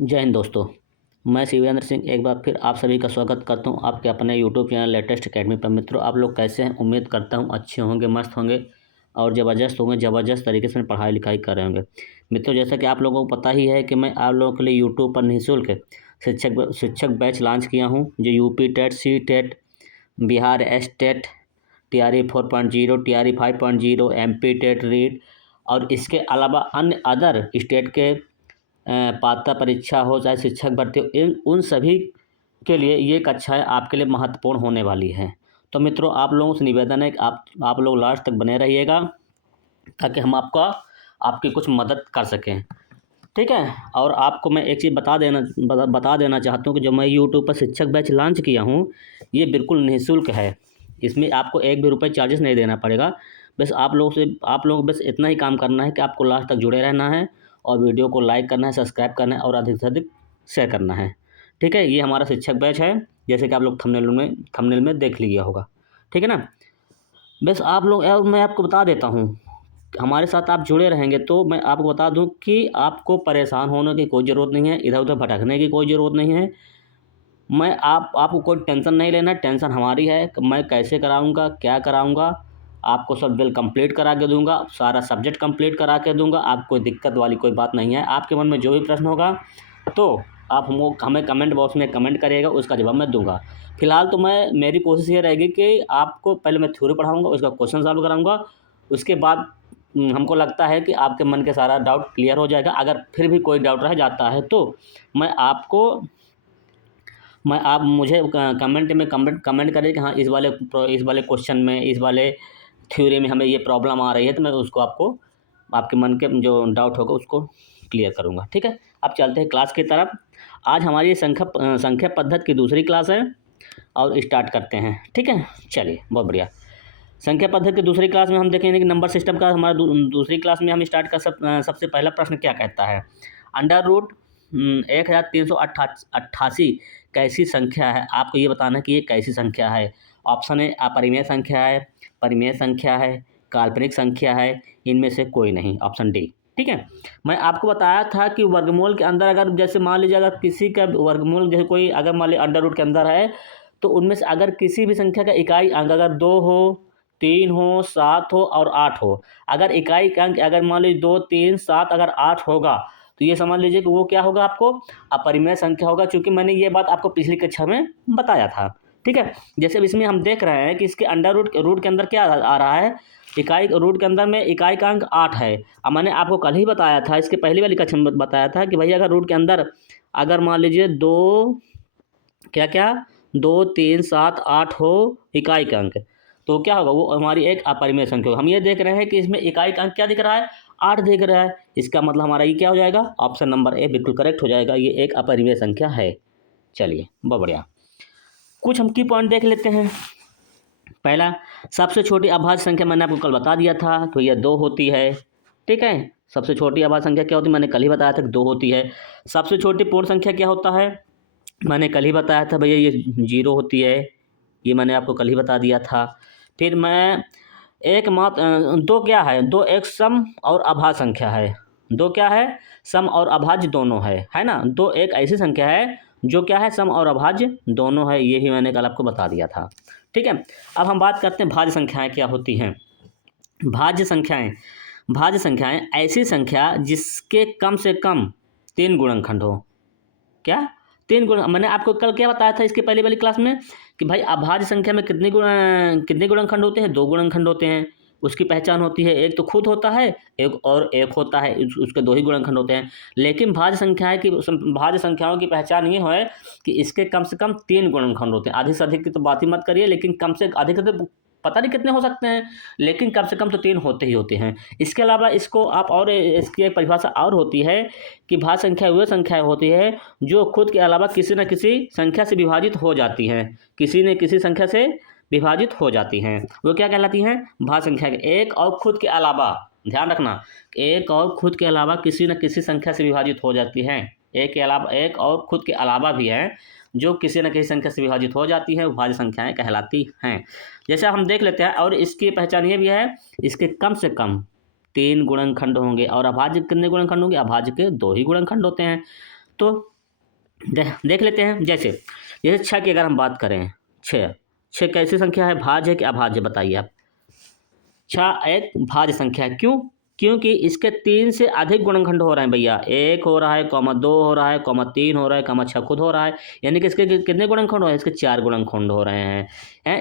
जय हिंद दोस्तों। मैं शिवेंद्र सिंह एक बार फिर आप सभी का स्वागत करता हूं आपके अपने यूट्यूब चैनल लेटेस्ट एकेडमी पर। मित्रों, आप लोग कैसे हैं? उम्मीद करता हूं अच्छे होंगे, मस्त होंगे और ज़बरदस्त तरीके से पढ़ाई लिखाई कर रहे होंगे। मित्रों, जैसा कि आप लोगों को पता ही है कि मैं आप लोगों के लिए यूट्यूब पर निःशुल्क शिक्षक बैच लॉन्च किया हूँ, जो UP TET, C TET, Bihar S TET, TRE 4.0, TRE 5.0, MP TET रीड और इसके अलावा अन्य अदर स्टेट के पात्रता परीक्षा हो चाहे शिक्षक भर्ती हो, इन उन सभी के लिए ये कक्षाएँ आपके लिए महत्वपूर्ण होने वाली हैं। तो मित्रों, आप लोगों से निवेदन है कि आप लोग लास्ट तक बने रहिएगा ताकि हम आपकी कुछ मदद कर सकें। ठीक है? और आपको मैं एक चीज़ बता देना चाहता हूँ कि जो मैं यूट्यूब पर शिक्षक बैच लॉन्च किया हूँ, ये बिल्कुल निःशुल्क है। इसमें आपको एक भी रुपये चार्जेस नहीं देना पड़ेगा। बस आप लोग बस इतना ही काम करना है कि आपको लास्ट तक जुड़े रहना है और वीडियो को लाइक करना है, सब्सक्राइब करना है और अधिक से अधिक शेयर करना है। ठीक है? ये हमारा शिक्षक बैच है, जैसे कि आप लोग थंबनेल में देख लिया होगा। ठीक है ना? बस आप लोग, और मैं आपको बता देता हूँ, हमारे साथ आप जुड़े रहेंगे तो मैं आपको बता दूं कि आपको परेशान होने की कोई ज़रूरत नहीं है, इधर-उधर भटकने की कोई ज़रूरत नहीं है। आपको कोई टेंशन नहीं लेना है, टेंशन हमारी है कि मैं कैसे कराऊँगा, क्या कराऊँगा। आपको सब बिल कंप्लीट करा के दूँगा, सारा सब्जेक्ट कंप्लीट करा के दूँगा, आपको कोई दिक्कत वाली कोई बात नहीं है। आपके मन में जो भी प्रश्न होगा तो आप हमें कमेंट बॉक्स में कमेंट करिएगा, उसका जवाब मैं दूँगा। फिलहाल तो मेरी कोशिश ये रहेगी कि आपको पहले मैं थ्योरी पढ़ाऊँगा, उसका क्वेश्चन सॉल्व कराऊँगा, उसके बाद हमको लगता है कि आपके मन के सारा डाउट क्लियर हो जाएगा। अगर फिर भी कोई डाउट रह जाता है तो मैं आपको मैं आप मुझे कमेंट में कमेंट करें कि हाँ, इस वाले क्वेश्चन में, इस वाले थ्योरी में हमें ये प्रॉब्लम आ रही है, तो मैं उसको आपके मन के जो डाउट होगा उसको क्लियर करूँगा। ठीक है? अब चलते हैं क्लास की तरफ। आज हमारी संख्या पद्धति की दूसरी क्लास है और स्टार्ट करते हैं। ठीक है? चलिए, बहुत बढ़िया। संख्या पद्धति की दूसरी क्लास में हम देखेंगे कि नंबर सिस्टम का हमारा दूसरी क्लास में हम स्टार्ट कर सबसे पहला प्रश्न क्या कहता है? अंडर रूट 1388 कैसी संख्या है? आपको ये बताना है कि ये कैसी संख्या है। ऑप्शन ए अपरिमेय संख्या है, परिमेय संख्या है, काल्पनिक संख्या है, इनमें से कोई नहीं, ऑप्शन डी। ठीक है? मैं आपको बताया था कि वर्गमूल के अंदर अगर जैसे मान लीजिए अगर किसी का वर्गमूल जैसे कोई अगर मान लीजिए अंडर रूट के अंदर है, तो उनमें से अगर किसी भी संख्या का इकाई अंक अगर 2 हो, 3 हो, 7 हो और 8 हो, अगर इकाई का अंक अगर मान लीजिए 2, 3, 7 अगर 8 होगा, तो ये समझ लीजिए कि वो क्या होगा, आपको अपरिमेय संख्या होगा, क्योंकि मैंने ये बात आपको पिछली कक्षा में बताया था। ठीक है? जैसे अब इसमें हम देख रहे हैं कि इसके अंडर रूट के अंदर क्या आ रहा है, इकाई रूट के अंदर में इकाई का अंक 8 है। अब मैंने आपको कल ही बताया था, इसके पहली वाली कक्षा में बताया था कि भैया अगर रूट के अंदर अगर मान लीजिए 2 क्या 2, 3, 7, 8 हो इकाई का अंक, तो क्या होगा, वो हमारी एक अपरिमेय संख्या होगी। हम ये देख रहे हैं कि इसमें इकाई का अंक क्या दिख रहा है, 8 दिख रहा है। इसका मतलब हमारा ये क्या हो जाएगा, ऑप्शन नंबर ए बिल्कुल करेक्ट हो जाएगा, ये एक अपरिमेय संख्या है। चलिए, बहुत बढ़िया। कुछ हम की पॉइंट देख लेते हैं। पहला, सबसे छोटी अभाज्य संख्या मैंने आपको कल बता दिया था, तो यह 2 होती है। ठीक है? सबसे छोटी अभाज्य संख्या क्या होती है, मैंने कल ही बताया था कि 2 होती है। सबसे छोटी पूर्ण संख्या क्या होता है, मैंने कल ही बताया था भैया, ये 0 होती है, ये मैंने आपको कल ही बता दिया था। फिर मैं दो क्या है, दो एक सम और अभाज्य संख्या है। दो क्या है, सम और अभाज्य दोनों है ना। दो एक ऐसी संख्या है जो क्या है, सम और अभाज्य दोनों है, ये ही मैंने कल आपको बता दिया था। ठीक है? अब हम बात करते हैं भाज्य संख्याएं क्या होती हैं। भाज्य संख्याएं भाज्य संख्याएं ऐसी संख्या जिसके कम से कम 3 गुणनखंड हो। क्या, 3 गुण, मैंने आपको कल क्या बताया था इसके पहले वाली क्लास में कि भाई अभाज्य संख्या में कितने गुणनखंड होते हैं, 2 गुणनखंड होते हैं। उसकी पहचान होती है, एक तो खुद होता है, एक होता है, उसके 2 ही गुणनखंड होते हैं। लेकिन भाज्य संख्याओं की पहचान ये है कि इसके कम से कम 3 गुणनखंड होते हैं। अधिक से अधिक की तो बात ही मत करिए, लेकिन कम से अधिक से पता नहीं कितने हो सकते हैं, लेकिन कम से कम तो 3 होते ही होते हैं। इसके अलावा इसको आप और इसकी एक परिभाषा और होती है कि भाज्य संख्या वह संख्या होती है जो खुद के अलावा किसी न किसी संख्या से विभाजित हो जाती हैं, किसी न किसी संख्या से विभाजित हो जाती हैं, वो क्या कहलाती हैं, भाज्य संख्या। एक और खुद के अलावा, ध्यान रखना, एक और खुद के अलावा किसी न किसी संख्या से विभाजित हो जाती हैं। एक और खुद के अलावा भी है जो किसी न किसी संख्या से विभाजित हो जाती हैं, वो भाज्य संख्याएं कहलाती हैं। जैसे हम देख लेते हैं, और इसकी पहचान ये भी है, इसके कम से कम 3 गुणनखंड होंगे। और अभाज्य कितने गुणनखंड होंगे, अभाज्य के 2 ही गुणनखंड होते हैं। तो देख लेते हैं। जैसे 6 की अगर हम बात करें, 6 कैसी संख्या है, भाज्य है कि अभाज्य, बताइए आप। 6 एक भाज्य संख्या है, क्यों? क्योंकि इसके 3 से अधिक गुणनखंड हो रहे हैं भैया। 1 हो रहा है, कॉमा 2 हो रहा है, कॉमा 3 हो रहा है, कॉमा 6 खुद हो रहा है, यानी कि इसके कितने गुणनखंड हो रहे हैं? इसके 4 गुणनखंड हो रहे हैं,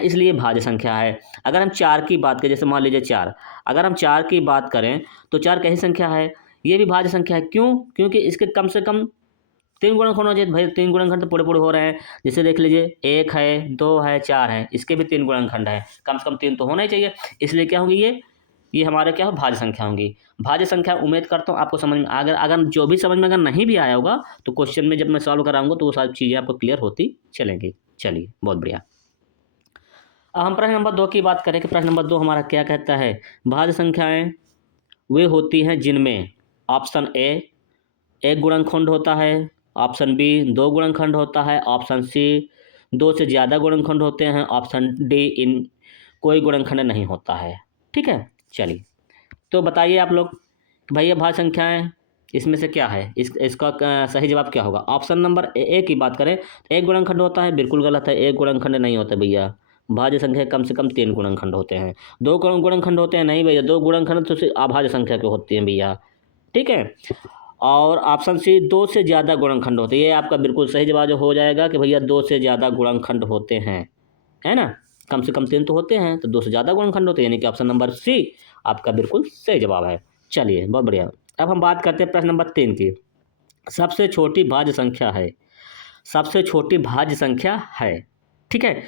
इसलिए भाज्य संख्या है। अगर हम 4 की बात करें, जैसे मान लीजिए 4, अगर हम 4 की बात करें तो 4 कैसी संख्या है? ये भी भाज्य संख्या है, क्यों? क्योंकि इसके कम से कम 3 गुणनखंड हो जाए भाई, 3 गुणनखंड तो पूरे पूरे हो रहे हैं। जैसे देख लीजिए, 1 है, 2 है, 4 है, इसके भी 3 गुणनखंड है, कम से कम 3 तो होना ही चाहिए। इसलिए क्या होंगी ये हमारे क्या हो, भाज्य संख्या होंगी। भाज्य संख्या उम्मीद करता हूँ आपको समझ में, अगर अगर जो भी समझ में अगर नहीं भी आया होगा तो क्वेश्चन में जब मैं सॉल्व कराऊंगा तो वो सारी चीज़ें आपको क्लियर होती चलेंगी। चलिए, बहुत बढ़िया। अब हम प्रश्न नंबर 2 की बात करें कि प्रश्न नंबर 2 हमारा क्या कहता है। भाज्य संख्याएं वे होती हैं जिनमें ऑप्शन ए 1 गुणनखंड होता है, ऑप्शन बी 2 गुणनखंड होता है, ऑप्शन सी 2 से ज़्यादा गुणनखंड होते हैं, ऑप्शन डी इन कोई गुणनखंड नहीं होता है। ठीक है, चलिए तो बताइए आप लोग कि भाई ये भाज्य संख्याएं इसमें से क्या है, इसका सही जवाब क्या होगा। ऑप्शन नंबर ए की बात करें, 1 गुणनखंड होता है, बिल्कुल गलत है। 1 गुणनखंड नहीं होता भैया, भाज्य संख्या कम से कम 3 गुणनखंड होते हैं। 2 गुणनखंड होते हैं, नहीं भैया, 2 गुणनखंड तो सिर्फ अभाज्य संख्या के होते हैं भैया। ठीक है, और ऑप्शन सी 2 से ज़्यादा गुणनखंड होते हैं, ये आपका बिल्कुल सही जवाब हो जाएगा कि भैया 2 से ज़्यादा गुणनखंड होते हैं, है ना। कम से कम 3 तो होते हैं, तो 2 से ज़्यादा गुणनखंड होते हैं, यानी कि ऑप्शन नंबर सी आपका बिल्कुल सही जवाब है। चलिए, बहुत बढ़िया। अब हम बात करते हैं प्रश्न नंबर 3 की। सबसे छोटी भाज्य संख्या है, सबसे छोटी भाज्य संख्या है। ठीक है,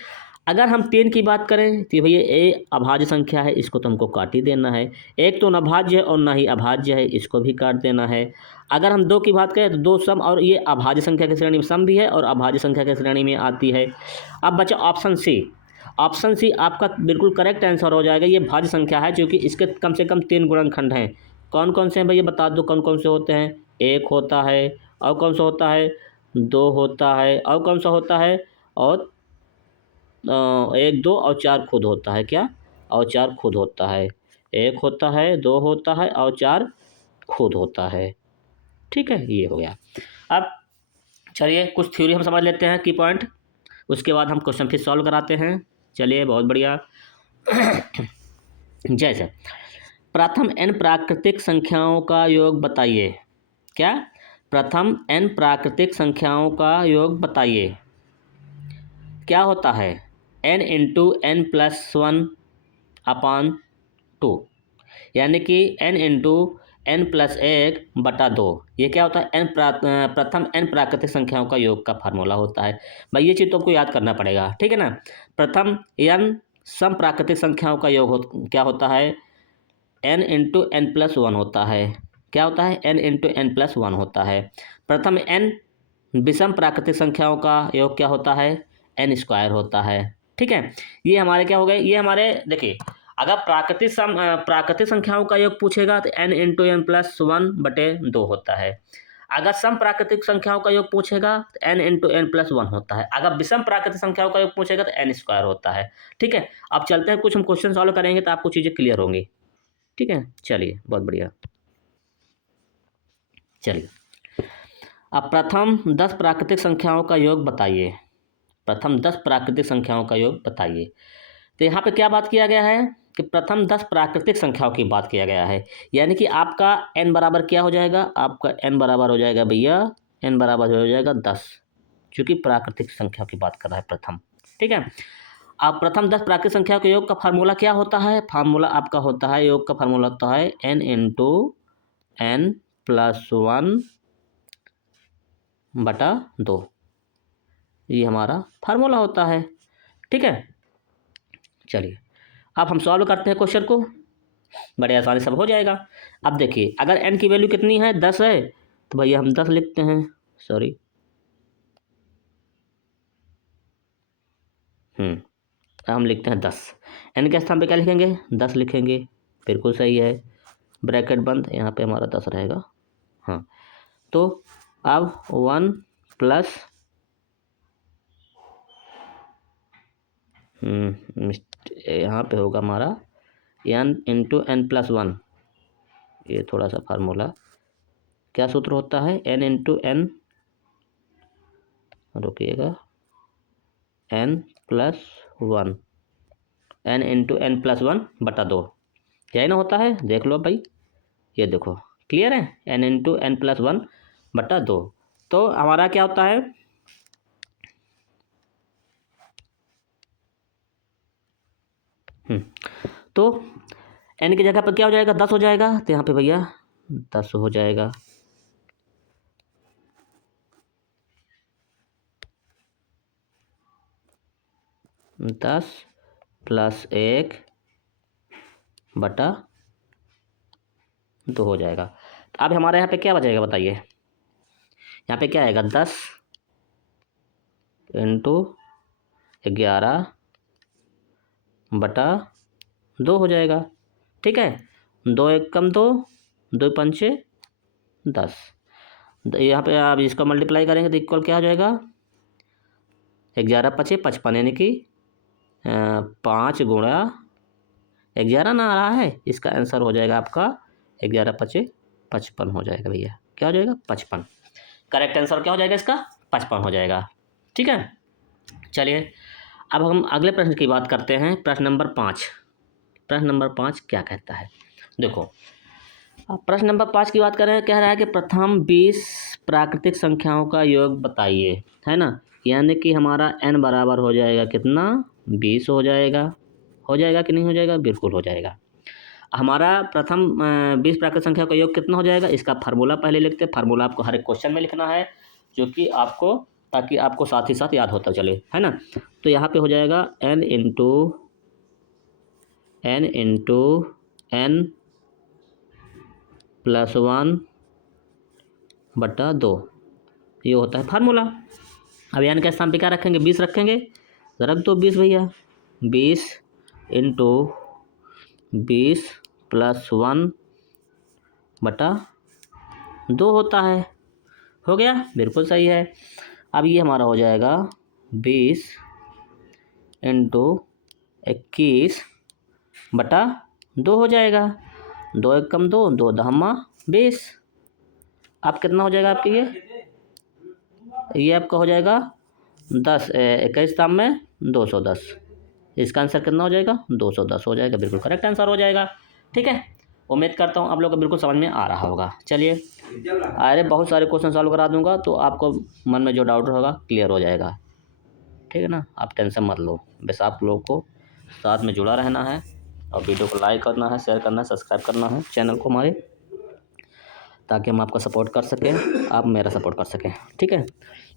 अगर हम 3 की बात करें तो भैया ए अभाज्य संख्या है, इसको तो हमको काट ही देना है। एक तो न भाज्य है और ना ही अभाज्य है, इसको भी काट देना है। अगर हम 2 की बात करें तो 2 सम, और ये अभाज्य संख्या की श्रेणी में सम भी है और अभाज्य संख्या की श्रेणी में आती है। अब बचा ऑप्शन सी। ऑप्शन सी आपका बिल्कुल करेक्ट आंसर हो जाएगा, ये भाज्य संख्या है क्योंकि इसके कम से कम 3 गुणनखंड हैं। कौन कौन से हैं भैया, बता दो कौन कौन से होते हैं। 1 होता है, और कौन सा होता है, 2 होता है, और कौन सा होता है, और 1 2 और 4 खुद होता है क्या, और 4 खुद होता है। 1 होता है, 2 होता है और 4 खुद होता है। ठीक है, ये हो गया। अब चलिए कुछ थ्योरी हम समझ लेते हैं की पॉइंट, उसके बाद हम क्वेश्चन फिर सॉल्व कराते हैं। चलिए, बहुत बढ़िया। जैसे प्रथम n प्राकृतिक संख्याओं का योग बताइए। क्या? प्रथम n प्राकृतिक संख्याओं का योग बताइए। क्या होता है? n इंटू एन प्लस 1 अपान 2, यानी कि n इंटू एन प्लस 1/2। ये क्या होता है? प्रथम n प्राकृतिक संख्याओं का योग का फार्मूला होता है भाई, ये चीज़ तो आपको याद करना पड़ेगा। ठीक है ना। प्रथम n सम प्राकृतिक संख्याओं का योग क्या होता है? n इंटू एन प्लस 1 होता है। क्या होता है? n इंटू एन प्लस 1 होता है। प्रथम n विषम प्राकृतिक संख्याओं का योग क्या होता है? n स्क्वायर होता है। ठीक है, ये हमारे क्या हो गए, ये हमारे देखिए, अगर प्राकृतिक संख्याओं का योग पूछेगा तो n इंटू एन प्लस 1/2 होता है। अगर सम प्राकृतिक संख्याओं का योग पूछेगा तो n इंटू एन प्लस 1 होता है। अगर विषम प्राकृतिक संख्याओं का योग पूछेगा तो n स्क्वायर होता है। ठीक है, अब चलते हैं, कुछ हम क्वेश्चन सॉल्व करेंगे तो आपको चीज़ें क्लियर होंगी। ठीक है, चलिए, बहुत बढ़िया। चलिए, अब प्रथम 10 प्राकृतिक संख्याओं का योग बताइए। प्रथम 10 प्राकृतिक संख्याओं का योग बताइए। तो यहाँ पे क्या बात किया गया है कि प्रथम 10 प्राकृतिक संख्याओं की बात किया गया है, यानी कि आपका n बराबर क्या हो जाएगा? आपका n बराबर हो जाएगा भैया, n बराबर हो जाएगा 10, क्योंकि प्राकृतिक संख्या की बात कर रहा है प्रथम। ठीक है, अब प्रथम 10 प्राकृतिक संख्याओं के योग का फार्मूला क्या होता है? फार्मूला आपका होता है, योग का फार्मूला होता है n इंटू एन प्लस 1/2। ये हमारा फार्मूला होता है। ठीक है, चलिए अब हम सॉल्व करते हैं क्वेश्चन को, बड़े आसानी सब हो जाएगा। अब देखिए, अगर n की वैल्यू कितनी है? 10 है, तो भैया हम 10 लिखते हैं। सॉरी, हम लिखते हैं 10। n के स्थान पे क्या लिखेंगे? 10 लिखेंगे, बिल्कुल सही है। ब्रैकेट बंद, यहाँ पे हमारा 10 रहेगा। हाँ, तो अब 1 प्लस यहाँ पे होगा हमारा n इंटू एन प्लस 1। ये थोड़ा सा फार्मूला, क्या सूत्र होता है? n into N रुकिएगा, n+1, n×n+1/2, यही ना होता है, देख लो भाई, ये देखो क्लियर है, n×n+1/2। तो हमारा क्या होता है, तो n की जगह पर क्या हो जाएगा, 10 हो जाएगा, तो यहाँ पे भैया 10 हो जाएगा। दस +1/2 हो जाएगा। तो अब हमारे यहाँ पे क्या बचेगा बताइए, यहाँ पे क्या आएगा, 10 × 11/2 हो जाएगा। ठीक है, 2 1 कम 2, 2 पंचे 10। यहाँ पे आप इसका मल्टीप्लाई करेंगे तो इक्वल क्या हो जाएगा, 11 पचे 55, यानी कि 5 गुणा 11 ना आ रहा है, इसका आंसर हो जाएगा आपका 11 पचे 55 हो जाएगा भैया, क्या हो जाएगा, 55। करेक्ट आंसर क्या हो जाएगा इसका, 55 हो जाएगा। ठीक है, चलिए अब हम अगले प्रश्न की बात करते हैं, प्रश्न नंबर 5। प्रश्न नंबर 5 क्या कहता है, देखो अब प्रश्न नंबर 5 की बात करें, कह रहा है कि प्रथम 20 प्राकृतिक संख्याओं का योग बताइए, है ना, यानी कि हमारा n बराबर हो जाएगा कितना, 20 हो जाएगा कि नहीं हो जाएगा, बिल्कुल हो जाएगा। हमारा प्रथम 20 प्राकृतिक संख्या का योग कितना हो जाएगा, इसका फार्मूला पहले लिखते हैं। फार्मूला आपको हर एक क्वेश्चन में लिखना है, जो कि आपको, ताकि आपको साथ ही साथ याद होता चले, है ना। तो यहाँ पे हो जाएगा n n +1/2, ये होता है फार्मूला। अब n के स्थान पे क्या रखेंगे, 20 रखेंगे, रख दो 20 भैया, 20 × 20 +1/2 होता है, हो गया, बिल्कुल सही है। अब ये हमारा हो जाएगा 20 × 21/2 हो जाएगा, 2 1 कम 2, 2 दहमा 20। अब कितना हो जाएगा आपके, ये आपका हो जाएगा 10 21 दाम में 210, इसका आंसर कितना हो जाएगा, 210 हो जाएगा, बिल्कुल करेक्ट आंसर हो जाएगा। ठीक है, उम्मीद करता हूँ आप लोग को बिल्कुल समझ में आ रहा होगा। चलिए, अरे बहुत सारे क्वेश्चन सॉल्व करा दूंगा, तो आपको मन में जो डाउट होगा क्लियर हो जाएगा। ठीक है ना, आप टेंशन मत लो, बस आप लोग को साथ में जुड़ा रहना है, और वीडियो को लाइक करना है, शेयर करना है, सब्सक्राइब करना है चैनल को हमारे, ताकि हम आपका सपोर्ट कर सकें, आप मेरा सपोर्ट कर सकें। ठीक है,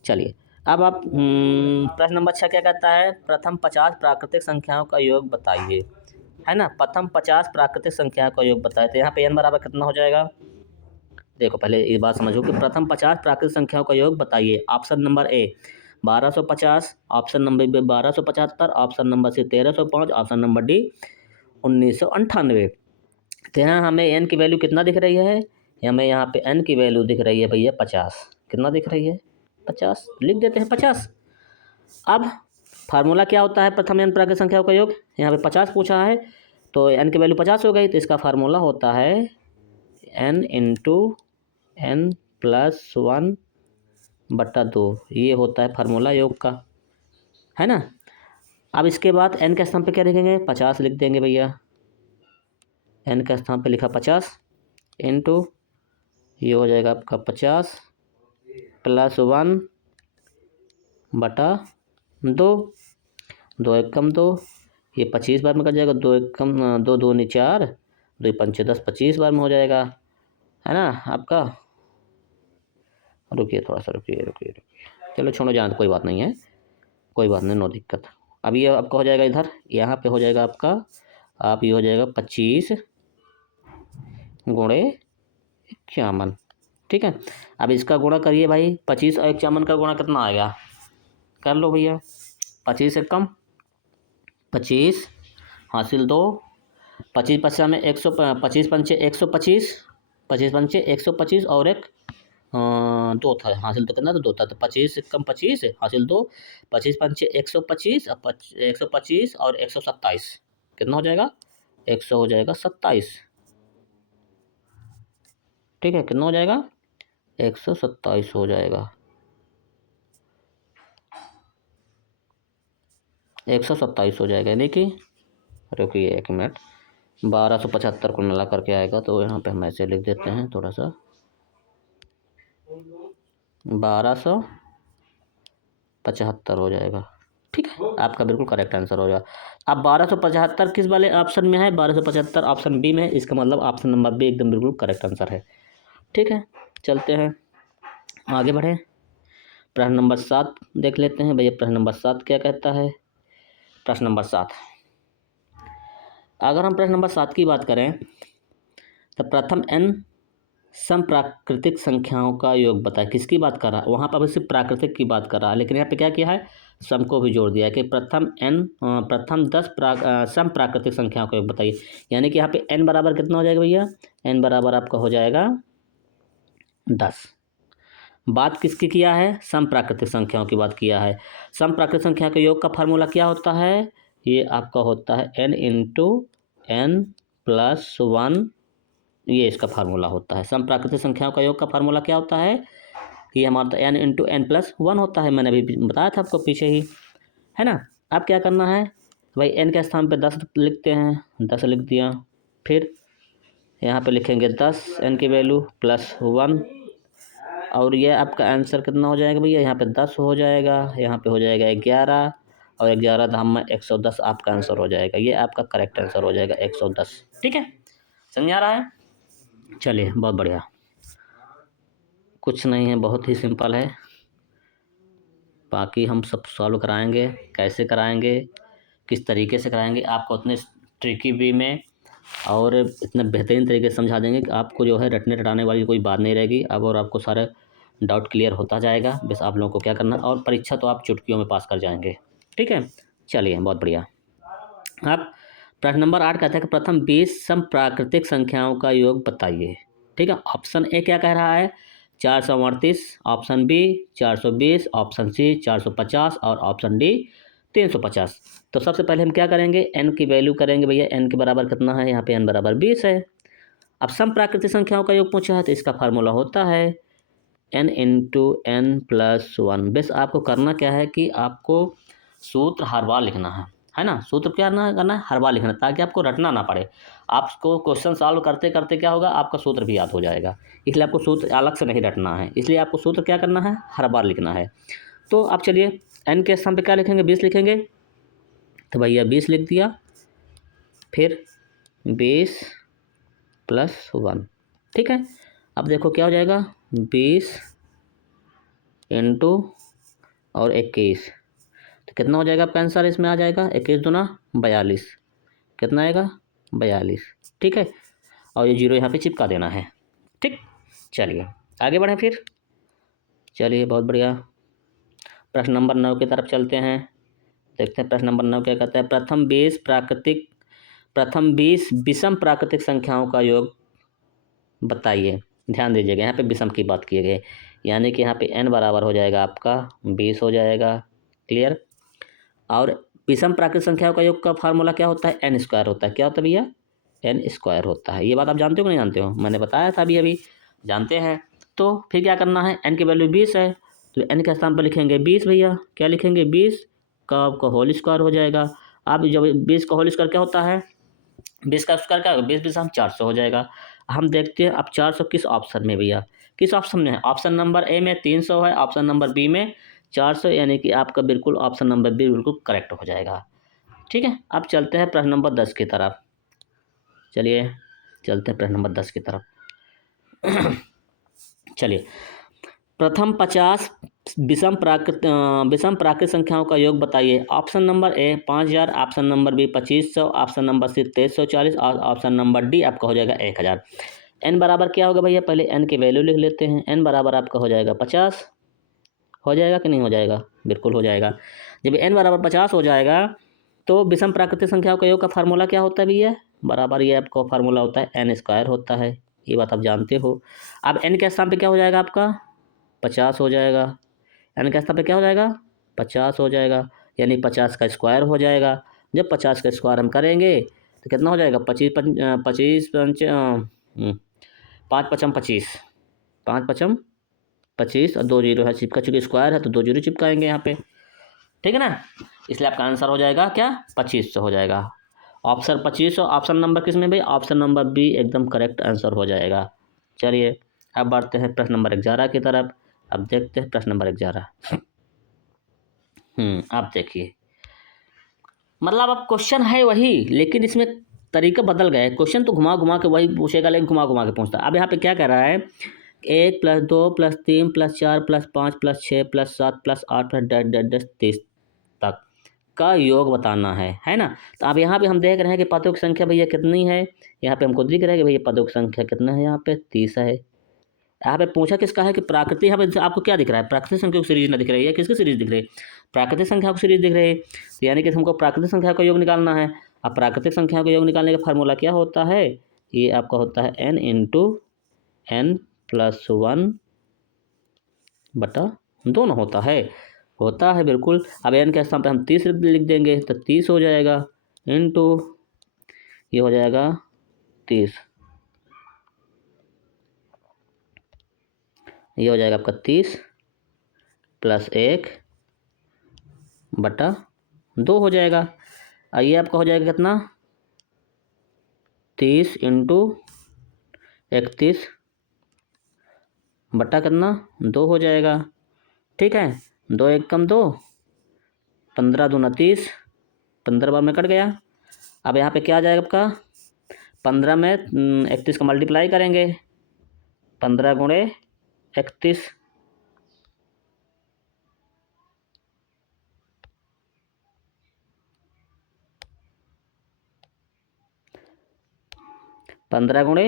चलिए अब आप प्रश्न नंबर 6 क्या कहता है, प्रथम 50 प्राकृतिक संख्याओं का योग बताइए, है ना, प्रथम 50 प्राकृतिक संख्याओं का योग बताए। तो यहाँ पे n बराबर कितना हो जाएगा, देखो पहले ये बात समझो कि प्रथम 50 प्राकृतिक संख्याओं का योग बताइए। Option number A 1250, option number B 1275, option number C 1305, option number D 1998। तो यहाँ हमें n की वैल्यू कितना दिख रही है, हमें यहाँ पे n की वैल्यू दिख रही है भैया 50, कितना दिख रही है, 50, लिख देते हैं 50। अब फार्मूला क्या होता है प्रथम n प्राकृतिक संख्याओं का योग, यहाँ पे 50 पूछा है, तो n की वैल्यू 50 हो गई, तो इसका फार्मूला होता है n × n+1/2, ये होता है फार्मूला योग का, है ना। अब इसके बाद n के स्थान पे क्या लिखेंगे, 50 लिख देंगे भैया, n के स्थान पे लिखा 50 इंटू, ये हो जाएगा आपका 50 +1/2, 2 1 कम 2, ये 25 बार में कट जाएगा, 2 1 कम 2 2 नी 4, 2 पंचे 10, 25 बार में हो जाएगा, है ना आपका। रुकिए थोड़ा सा, रुकिए, चलो छोड़ो जान, कोई बात नहीं है, कोई बात नहीं, नो दिक्कत। अब ये आपका हो जाएगा इधर, यहाँ पे हो जाएगा आपका, आप ये हो जाएगा 25 गुणे 51। ठीक है, अब इसका गुणा करिए भाई, 25 और 51 का गुणा कितना आएगा, कर लो भैया, 25 से कम 25 हासिल 2, 25 पचा में 100, 25 पंचे 125, 25 पंचे 125 और एक 2 था, हासिल तो कितना था, 2 था, तो 25 से कम 25 हासिल 2, 25 पंचे 125, 125 और 127, कितना हो जाएगा, 100 हो जाएगा 27। ठीक है, कितना हो जाएगा, 127 हो जाएगा। 127 हो जाएगा, यानी कि रुकिए 1 मिनट, 1275 को मिला करके आएगा, तो यहाँ पे हम ऐसे लिख देते हैं थोड़ा सा, 1275 हो जाएगा। ठीक है, आपका बिल्कुल करेक्ट आंसर हो जाएगा। अब 1275 किस वाले ऑप्शन में है? 1275 ऑप्शन बी में है, इसका मतलब ऑप्शन नंबर बी एकदम बिल्कुल करेक्ट आंसर है। ठीक है, चलते हैं आगे बढ़े। प्रश्न नंबर 7 देख लेते हैं भैया। प्रश्न नंबर 7 क्या कहता है? प्रश्न नंबर 7, अगर हम प्रश्न नंबर 7 की बात करें तो प्रथम n समप्राकृतिक संख्याओं का योग बताए। किसकी बात कर रहा है? वहाँ पर सिर्फ प्राकृतिक की बात कर रहा है, लेकिन यहाँ पे क्या किया है, सम को भी जोड़ दिया है कि प्रथम 10 समप्राकृतिक संख्याओं का योग बताइए। यानी कि यहाँ पे n बराबर कितना हो जाएगा भैया? n बराबर आपका हो जाएगा 10। बात किसकी किया है? समप्राकृतिक संख्याओं की बात किया है। समप्राकृतिक संख्या के योग का फार्मूला क्या होता है? ये आपका होता है n इंटू n प्लस 1, ये इसका फार्मूला होता है। समप्राकृतिक संख्याओं का योग का फार्मूला क्या होता है? ये हमारा n इंटू n प्लस 1 होता है। मैंने अभी बताया था आपको पीछे ही, है ना। अब क्या करना है भाई, n के स्थान पे 10 लिखते हैं, 10 लिख दिया। फिर यहाँ पे लिखेंगे 10 n की वैल्यू प्लस 1, और ये आपका आंसर कितना हो जाएगा भैया? यहाँ पे 10 हो जाएगा, यहाँ पे हो जाएगा 11, और 11 धाम में 110 आपका आंसर हो जाएगा। ये आपका करेक्ट आंसर हो जाएगा 110। ठीक है, समझ आ रहा है? चलिए, बहुत बढ़िया। कुछ नहीं है, बहुत ही सिंपल है। बाकी हम सब सॉल्व कराएंगे, कैसे कराएंगे, किस तरीके से कराएंगे, आपको उतने ट्रिकी वे में और इतना बेहतरीन तरीके से समझा देंगे कि आपको जो है रटने रटाने वाली कोई बात नहीं रहेगी अब, और आपको सारा डाउट क्लियर होता जाएगा। बस आप लोगों को क्या करना, और परीक्षा तो आप चुटकियों में पास कर जाएंगे। ठीक है, चलिए, बहुत बढ़िया। अब प्रश्न नंबर 8 कहता है कि प्रथम 20 समप्राकृतिक संख्याओं का योग बताइए। ठीक है, ऑप्शन ए क्या कह रहा है? 438, ऑप्शन बी 420, ऑप्शन सी 450 और ऑप्शन डी 350। तो सबसे पहले हम क्या करेंगे, n की वैल्यू करेंगे भैया। n के बराबर कितना है? यहाँ पे n बराबर 20 है। अब समप्राकृतिक संख्याओं का योग पूछा है, तो इसका फार्मूला होता है n इंटू n प्लस 1। बस आपको करना क्या है कि आपको सूत्र हर बार लिखना है ना। सूत्र क्या करना है? हर बार लिखना, ताकि आपको रटना ना पड़े। आपको क्वेश्चन सॉल्व करते करते क्या होगा, आपका सूत्र भी याद हो जाएगा। इसलिए आपको सूत्र अलग से नहीं रटना है, इसलिए आपको सूत्र क्या करना है, हर बार लिखना है। तो अब चलिए, n के स्थान पे क्या लिखेंगे? 20 लिखेंगे, तो भैया 20 लिख दिया। फिर 20 प्लस 1। ठीक है, अब देखो क्या हो जाएगा, 20 इंटू और 21, तो कितना हो जाएगा आपका आंसर? इसमें आ जाएगा 21 दूना 42। कितना आएगा? 42। ठीक है, और ये जीरो यहाँ पे चिपका देना है। ठीक, चलिए आगे बढ़ें फिर। चलिए, बहुत बढ़िया। प्रश्न नंबर 9 की तरफ चलते हैं, देखते हैं प्रश्न नंबर 9 क्या कहता है। प्रथम 20 विषम प्राकृतिक संख्याओं का योग बताइए। ध्यान दीजिएगा, यहाँ पे विषम की बात की गई, यानी कि यहाँ पे n बराबर हो जाएगा आपका 20 हो जाएगा। क्लियर? और विषम प्राकृतिक संख्याओं का योग का फार्मूला क्या होता है? n स्क्वायर होता है। क्या होता है भैया? n स्क्वायर होता है। ये बात आप जानते हो कि नहीं जानते हो? मैंने बताया था अभी अभी, जानते हैं। तो फिर क्या करना है, n की वैल्यू 20 है, तो n के स्थान पर लिखेंगे 20 भैया। क्या लिखेंगे? 20 का आपका होल स्क्वायर हो जाएगा। अब जब 20 का होल स्क्वायर क्या होता है? 20 का स्क्वायर क्या होगा? 20 हम 400 हो जाएगा। हम देखते हैं अब 400 किस ऑप्शन में भैया, किस ऑप्शन में है? ऑप्शन नंबर ए में 300 है, ऑप्शन नंबर बी में 400, यानी कि आपका बिल्कुल ऑप्शन नंबर बी बिल्कुल करेक्ट हो जाएगा। ठीक है, अब चलते हैं प्रश्न नंबर 10 की तरफ। चलिए, चलते हैं प्रश्न नंबर 10 की तरफ। चलिए, प्रथम 50 विषम प्राकृत संख्याओं का योग बताइए। Option number A 5000, option number B 2500, option number C 2340 और ऑप्शन नंबर डी आपका हो जाएगा 1000। n बराबर क्या होगा भैया? पहले n की वैल्यू लिख लेते हैं। n बराबर आपका हो जाएगा 50। हो जाएगा कि नहीं हो जाएगा? बिल्कुल हो जाएगा। जब n बराबर 50 हो जाएगा, तो विषम प्राकृतिक संख्याओं का योग का फार्मूला क्या होता है भैया? बराबर ये आपका फार्मूला होता है n स्क्वायर होता है। ये बात आप जानते हो। अब n के स्थान पे क्या हो जाएगा आपका? 50 हो जाएगा। n के स्थान पे क्या हो जाएगा? 50 हो जाएगा, यानी 50 का स्क्वायर हो जाएगा। जब 50 का स्क्वायर हम करेंगे तो कितना हो जाएगा? 5 पचम 25, 5 पचम 25 और 2 जीरो है चिपका, चूँकि स्क्वायर है तो 2 जीरो चिपकाएंगे यहाँ पे। ठीक है ना। इसलिए आपका आंसर हो जाएगा क्या, 2500 हो जाएगा। ऑप्शन 2500, ऑप्शन नंबर किस में भाई, ऑप्शन नंबर बी एकदम करेक्ट आंसर हो जाएगा। चलिए अब बढ़ते हैं प्रश्न नंबर 11 की तरफ। अब देखते हैं प्रश्न नंबर 11। आप देखिए, मतलब अब क्वेश्चन है वही, लेकिन इसमें तरीका बदल गया है। क्वेश्चन तो घुमा घुमा के वही पूछेगा, लेकिन घुमा घुमा के पूछता है। अब यहाँ पे क्या कह रहा है, 1+2+3+4+5+6+7+8+10+30 तक का योग बताना है ना। तो अब यहाँ पे हम देख रहे हैं कि पदों की संख्या भैया कितनी है। यहाँ पे हमको दिख रहा है कि भैया पदों की संख्या कितना है, यहाँ पे 30 है। यहाँ पे पूछा किसका है कि प्राकृतिक, यहाँ पे आपको क्या दिख रहा है, प्राकृतिक संख्या की सीरीज ना दिख रही है, किसकी सीरीज दिख रही है, प्राकृतिक संख्या की सीरीज दिख रही है। तो यानी कि हमको प्राकृतिक संख्या का योग निकालना है। अब प्राकृतिक संख्या का योग निकालने का फार्मूला क्या होता है, ये आपका होता है n इंटू n प्लस 1 बटा 2 ना होता है बिल्कुल। अब n के स्थान पे हम 30 लिख देंगे तो 30 हो जाएगा, इंटू ये हो जाएगा 30, ये हो जाएगा आपका 30 प्लस 1 बटा 2 हो जाएगा। ये आपका हो जाएगा कितना, 30 इंटू 31 बटा कितना 2 हो जाएगा। ठीक है, 2 1 कम 2, 15 दूना 30, 15 बार में कट गया। अब यहाँ पे क्या आ जाएगा आपका, 15 में 31 का मल्टीप्लाई करेंगे, 15 गुणे 31, पंद्रह गुणे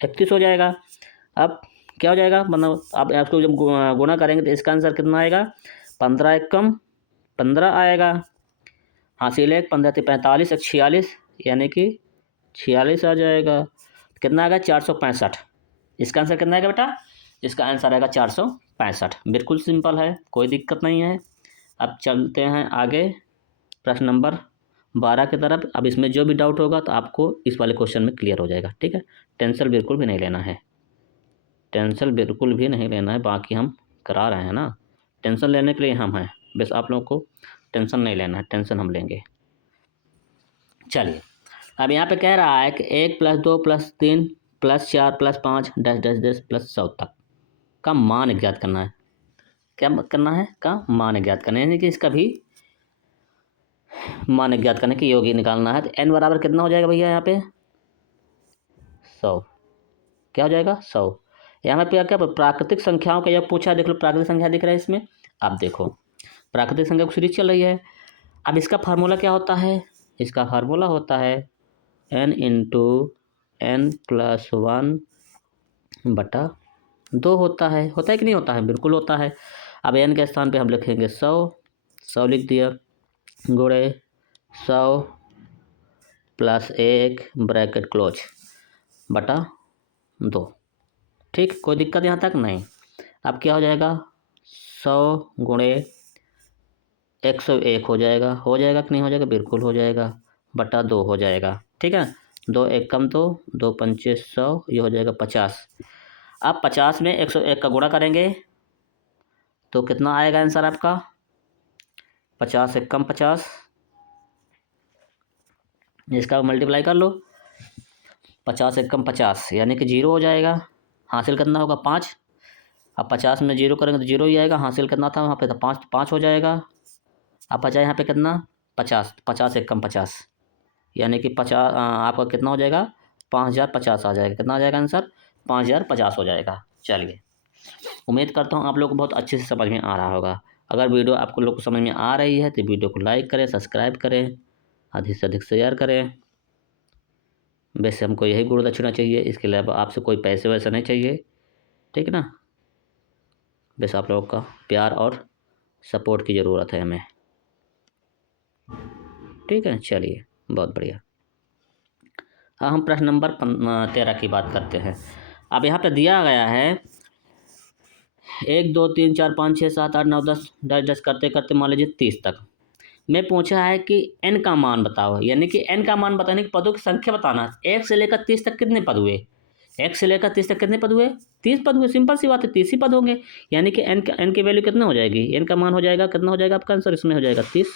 31 हो जाएगा। अब क्या हो जाएगा, मतलब अब आपको जब गुणा करेंगे तो इसका आंसर कितना आएगा, 15 एक कम 15 आएगा, हासिल है 15 से 45 एक 46, यानी कि 46 आ जाएगा। कितना आएगा, 465। इसका आंसर कितना आएगा बेटा, इसका आंसर आएगा 465। बिल्कुल सिंपल है, कोई दिक्कत नहीं है। अब चलते हैं आगे प्रश्न नंबर 12 की तरफ। अब इसमें जो भी डाउट होगा तो आपको इस वाले क्वेश्चन में क्लियर हो जाएगा। ठीक है, टेंशन बिल्कुल भी नहीं लेना है, टेंशन बिल्कुल भी नहीं लेना है। बाकी हम करा रहे हैं ना, टेंशन लेने के लिए हम हैं, बस आप लोगों को टेंशन नहीं लेना है, टेंशन हम लेंगे। चलिए अब यहाँ पे कह रहा है कि 1+2+3+4+5+10+10+100 तक का मान ज्ञात करना है। क्या करना है, का मान ज्ञात करना है, यानी कि इसका भी मान ज्ञात करने की योग निकालना है। तो n बराबर कितना हो जाएगा भैया, यहाँ पे 100। क्या हो जाएगा, 100। यहाँ पे क्या प्राकृतिक संख्याओं का योग पूछा है। देख लो प्राकृतिक संख्या दिख रहा है इसमें। अब देखो प्राकृतिक संख्या की सीरीज चल रही है। अब इसका फार्मूला क्या होता है, इसका फार्मूला होता है n इंटू n प्लस 1 बटा 2 होता है कि नहीं होता है, बिल्कुल होता है। अब n के स्थान पे हम लिखेंगे 100 लिख दिया, गुणे 100 प्लस 1 ब्रैकेट क्लोज बटा 2। ठीक, कोई दिक्कत यहाँ तक नहीं। अब क्या हो जाएगा, 100 गुणे 101 हो जाएगा कि नहीं हो जाएगा, बिल्कुल हो जाएगा, बटा 2 हो जाएगा। ठीक है, 2 1 कम 2, 2 पंचे 100, ये हो जाएगा 50। अब 50 में 101 का गुणा करेंगे तो कितना आएगा आंसर आपका, 50 1 कम 50, इसका मल्टीप्लाई कर लो, 50 1 कम 50 यानी कि 0 हो जाएगा। हासिल कितना होगा, 5। अब 50 में 0 करेंगे तो 0 ही आएगा, हासिल कितना था वहाँ पे, तो 5 5 हो जाएगा। अब बचा यहाँ पे कितना, 50, 50 1 कम 50, यानी कि 50 आपका कितना हो जाएगा, 5050 आ जाएगा। कितना आ जाएगा आंसर, 5050 हो जाएगा। चलिए उम्मीद करता हूँ आप लोग को बहुत अच्छे से समझ में आ रहा होगा। अगर वीडियो आपको लोग को समझ में आ रही है तो वीडियो को लाइक करें, सब्सक्राइब करें, अधिक से अधिक शेयर करें। वैसे हमको यही गुरु दक्षिणा चाहिए, इसके अलावा आपसे कोई पैसे वैसे नहीं चाहिए। ठीक है ना, बस आप लोगों का प्यार और सपोर्ट की ज़रूरत है हमें। ठीक है, चलिए बहुत बढ़िया। हम प्रश्न नंबर 13 की बात करते हैं। अब यहाँ पे दिया गया है 1 2 3 4 5 6 7 8 9 10 10 करते करते मान लीजिए 30 तक में पूछा है कि n का मान बताओ, यानी कि n का मान बताने की पदों की संख्या बताना। 1 से लेकर 30 तक कितने पद हुए, x से लेकर 30 तक कितने पद हुए? 30 पद हुए। सिंपल सी बात है, 30 ही पद होंगे। यानी कि n की वैल्यू कितना हो जाएगी? n का मान हो जाएगा, कितना हो जाएगा आपका आंसर? इसमें हो जाएगा 30।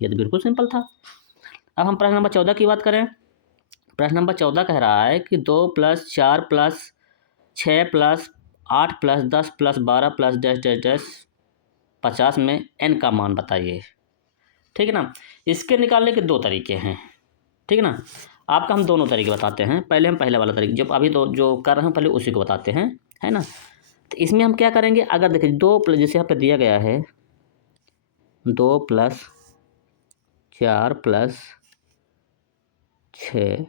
ये तो बिल्कुल सिंपल था। अब हम प्रश्न नंबर 14 की बात करें। प्रश्न नंबर 14 कह रहा है कि 2 + 4 + 6 + 8 + 10 + 12 + डैश डैश डैश 50 में n का मान बताइए। ठीक है ना। इसके निकालने के दो तरीके हैं, ठीक है ना। आपका हम दोनों तरीके बताते हैं। पहले हम पहले वाला तरीका, जब अभी तो जो कर रहे हैं पहले उसी को बताते हैं, है ना। तो इसमें हम क्या करेंगे, अगर देखिए 2 प्लस, जैसे यहाँ पे दिया गया है 2 + 4 + 6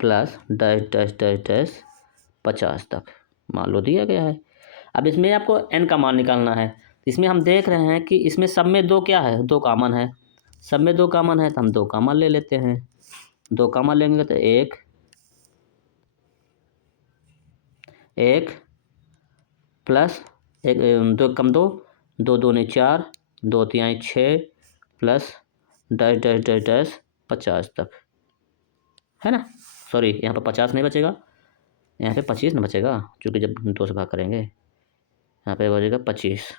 + डैश डैश डैश डैश 50 तक मान लो दिया गया है। अब इसमें आपको n का मान निकालना है। इसमें हम देख रहे हैं कि इसमें सब में दो क्या है, दो कॉमन है। सब में दो कॉमन है तो हम दो कॉमन ले लेते हैं। दो कॉमन लेंगे तो एक प्लस एक, दो कम दो, दो दूनी 4, दो तिहाई 6 plus dash dash dash dash 50 तक, है ना। सॉरी, यहाँ पर 50 नहीं बचेगा, यहाँ पे 25 ना बचेगा, क्योंकि जब 2 से भाग करेंगे यहाँ पे बचेगा 25।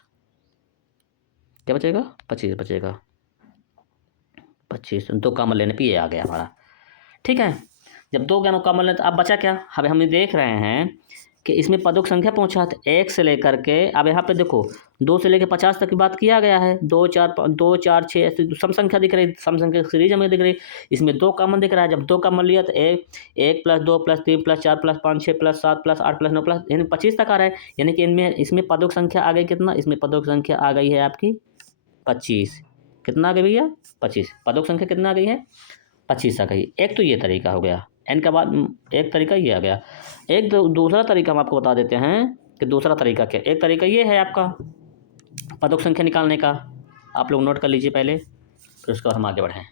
क्या बचेगा? 25 बचेगा। 25 दो कॉमन लेने पे ये आ गया हमारा, ठीक है। जब दो ज्ञानों कॉमन लेने तो अब बचा क्या? अब हम ये देख रहे हैं कि इसमें पदों की संख्या पहुंचा तो 1 से लेकर के, अब यहाँ पे देखो 2 से लेकर 50 तक की बात किया गया है। 2 4 6 ऐसे सम संख्या दिख रही, सम संख्या की सीरीज हमें दिख रही। इसमें दो कॉमन दिख रहा है। जब दो कॉमन लिया तो 1 + 2 + 3 + 4 + 5 6 + 7 + 8 + 9 प्लस, यानी 25 तक आ रहा है। यानी कि इनमें इसमें पदों की संख्या आ गई कितना? इसमें पदों की संख्या आ गई है आपकी 25। कितना आ गई भैया? 25। पदों की संख्या कितना आ गई है? 25 आ गई। एक तो ये तरीका हो गया, n का बाद एक तरीका ये आ गया। एक दूसरा तरीका हम आपको बता देते हैं कि दूसरा तरीका क्या। एक तरीका ये है आपका पदों की संख्या निकालने का, आप लोग नोट कर लीजिए पहले, फिर उसके बाद हम आगे बढ़ें।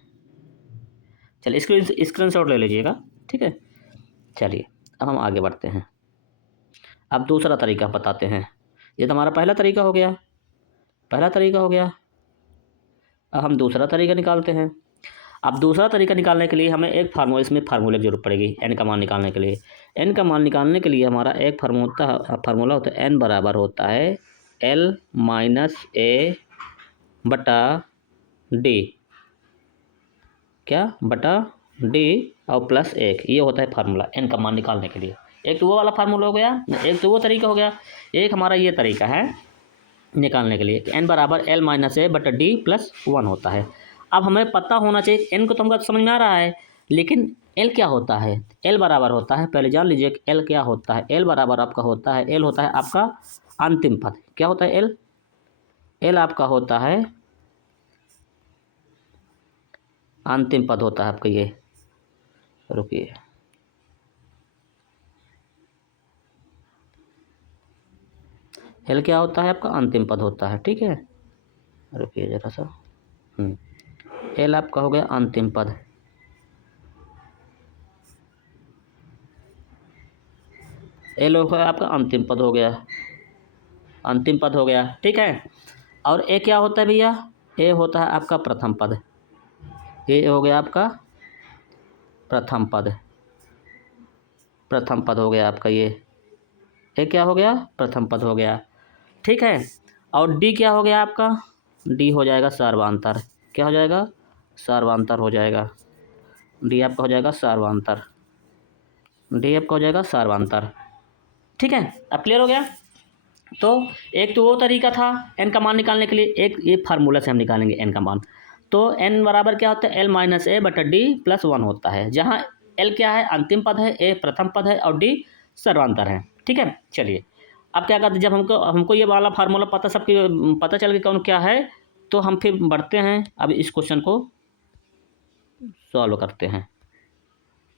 चलिए स्क्रीनशॉट ले लीजिएगा, ठीक है। चलिए अब हम आगे बढ़ते हैं। अब दूसरा तरीका बताते हैं। ये तो हमारा पहला तरीका हो गया, पहला तरीका हो गया। अब हम दूसरा तरीका निकालते हैं। अब दूसरा तरीका निकालने के लिए हमें एक फार्मूला, इसमें फार्मूले की जरूरत पड़ेगी n का मान निकालने के लिए। n का मान निकालने के लिए हमारा एक फार्मूला होता है, n बराबर होता है L - A बटा D, क्या बटा D और प्लस 1, ये होता है फार्मूला n का मान निकालने के लिए। एक तो वो वाला फार्मूला हो गया, एक तो वो तरीका हो गया, एक हमारा ये तरीका है निकालने के लिए कि n बराबर L - A बटा D + 1 होता है। अब हमें पता होना चाहिए, n को तो हमको समझ में आ रहा है, लेकिन L क्या होता है? L बराबर होता है, पहले जान लीजिए कि L क्या होता है। L बराबर आपका होता है, L होता है आपका अंतिम पद। क्या होता है L? L आपका होता है अंतिम पद होता है आपका ये, रुकिए L क्या होता है आपका? अंतिम पद होता है, ठीक है। रुकिए जरा सा, L आपका हो गया अंतिम पद। L हो गया आपका अंतिम पद हो गया, अंतिम पद हो गया, ठीक है। और ए क्या होता है भैया? ए होता है आपका प्रथम पद। ए हो गया आपका प्रथम पद, प्रथम पद हो गया आपका ये। ए क्या हो गया? प्रथम पद हो गया, ठीक है। और डी क्या हो गया आपका? डी हो जाएगा सार्वधातुक। क्या हो जाएगा? सार्वधातुक हो जाएगा। डी आपका हो जाएगा सार्वधातुक, डी आपका हो जाएगा सार्वधातुक, ठीक है। अब क्लियर हो गया। तो एक तो वो तरीका था n का मान निकालने के लिए, एक ये फार्मूला से हम निकालेंगे n का मान। तो n बराबर क्या होता है? L - A बटा D + 1 होता है, जहाँ L क्या है? अंतिम पद है, A प्रथम पद है और D सर्वांतर है, ठीक है। चलिए अब क्या करते हैं, जब हमको ये वाला फार्मूला पता चल गया कौन क्या है, तो हम फिर बढ़ते हैं, अब इस क्वेश्चन को सॉल्व करते हैं,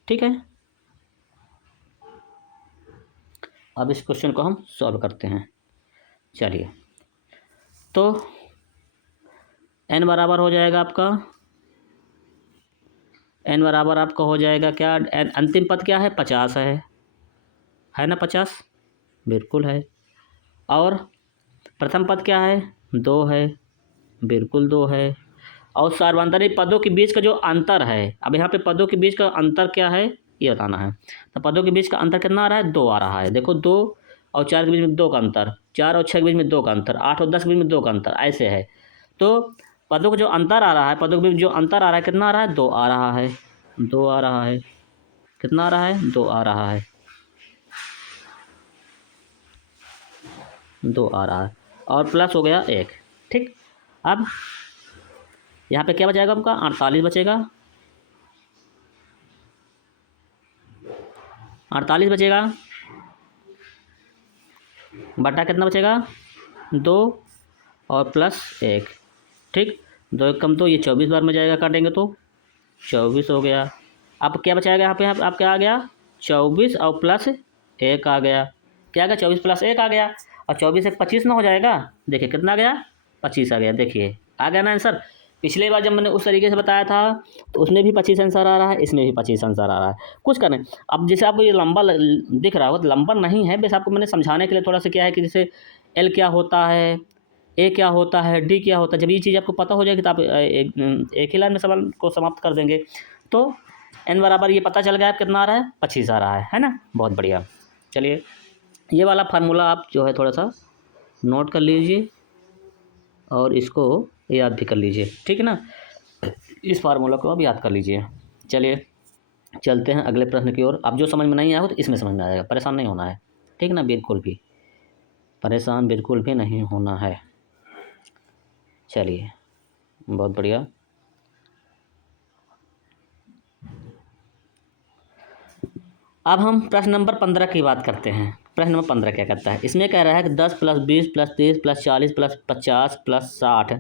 ठीक है। अब इस क्वेश्चन को हम सॉल्व करते हैं। चलिए, तो n बराबर हो जाएगा आपका, n बराबर आपका हो जाएगा क्या? अंतिम पद क्या है? 50 है ना? 50 बिल्कुल है। और प्रथम पद क्या है? 2 है, बिल्कुल 2 है। और सार्वधातुक पदों के बीच का जो अंतर है, अब यहाँ पे पदों के बीच का अंतर क्या है? ये बताना है। तो पदों के बीच का अंतर कितना आ रहा है, 2 आ रहा है। देखो 2 और 4 के बीच में 2 का अंतर, 4 और 6 के बीच में 2 का अंतर, 8 और 10 के बीच में 2 का अंतर, ऐसे है। तो पदों का जो अंतर आ रहा है, पदों के बीच जो अंतर आ रहा है कितना आ रहा है, 2 आ रहा है, 2 आ रहा है। कितना आ रहा है, 2 आ रहा है, 2 आ रहा है और प्लस हो गया 1। ठीक, अब यहाँ पे क्या बचेगा आपका, 48 बचेगा, 48 बचेगा, बटा कितना बचेगा, 2 और प्लस 1। ठीक, 2 एक कम 2, ये 24 बार में जाएगा, काटेंगे तो 24 हो गया। अब क्या बचाएगा यहाँ पे, आप क्या आ गया, 24 और प्लस 1 आ गया। क्या आ गया, 24 प्लस 1 आ गया, और 24 एक 25 ना हो जाएगा। देखिए कितना आ गया, 25 आ गया। देखिए आ गया ना आंसर। पिछले बार जब मैंने उस तरीके से बताया था तो उसमें भी 25 आंसर आ रहा है, इसमें भी 25 आंसर आ रहा है। कुछ करें, अब जैसे आपको ये लंबा दिख रहा हो तो लंबा नहीं है, बस आपको मैंने समझाने के लिए थोड़ा सा क्या है कि जैसे एल क्या होता है, ए क्या होता है, डी क्या होता है। जब ये चीज़ आपको पता हो जाएगी तो आप एक ही लाइन में सवाल को समाप्त कर देंगे। तो एन बराबर ये पता चल गया आप कितना आ रहा है, 25 आ रहा है ना। बहुत बढ़िया। चलिए ये वाला फार्मूला आप जो है थोड़ा सा नोट कर लीजिए और इसको याद भी कर लीजिए, ठीक है ना। इस फार्मूला को आप याद कर लीजिए। चलिए चलते हैं अगले प्रश्न की ओर। अब जो समझ में नहीं आया हो तो इसमें समझ में आ जाएगा, परेशान नहीं होना है, ठीक ना, बिल्कुल भी परेशान बिल्कुल भी नहीं होना है। चलिए बहुत बढ़िया। अब हम प्रश्न नंबर 15 की बात करते हैं। प्रश्न नंबर 15 क्या कहता है, इसमें कह रहा है कि 10 plus 20 plus 30 plus 40 plus 50 plus 60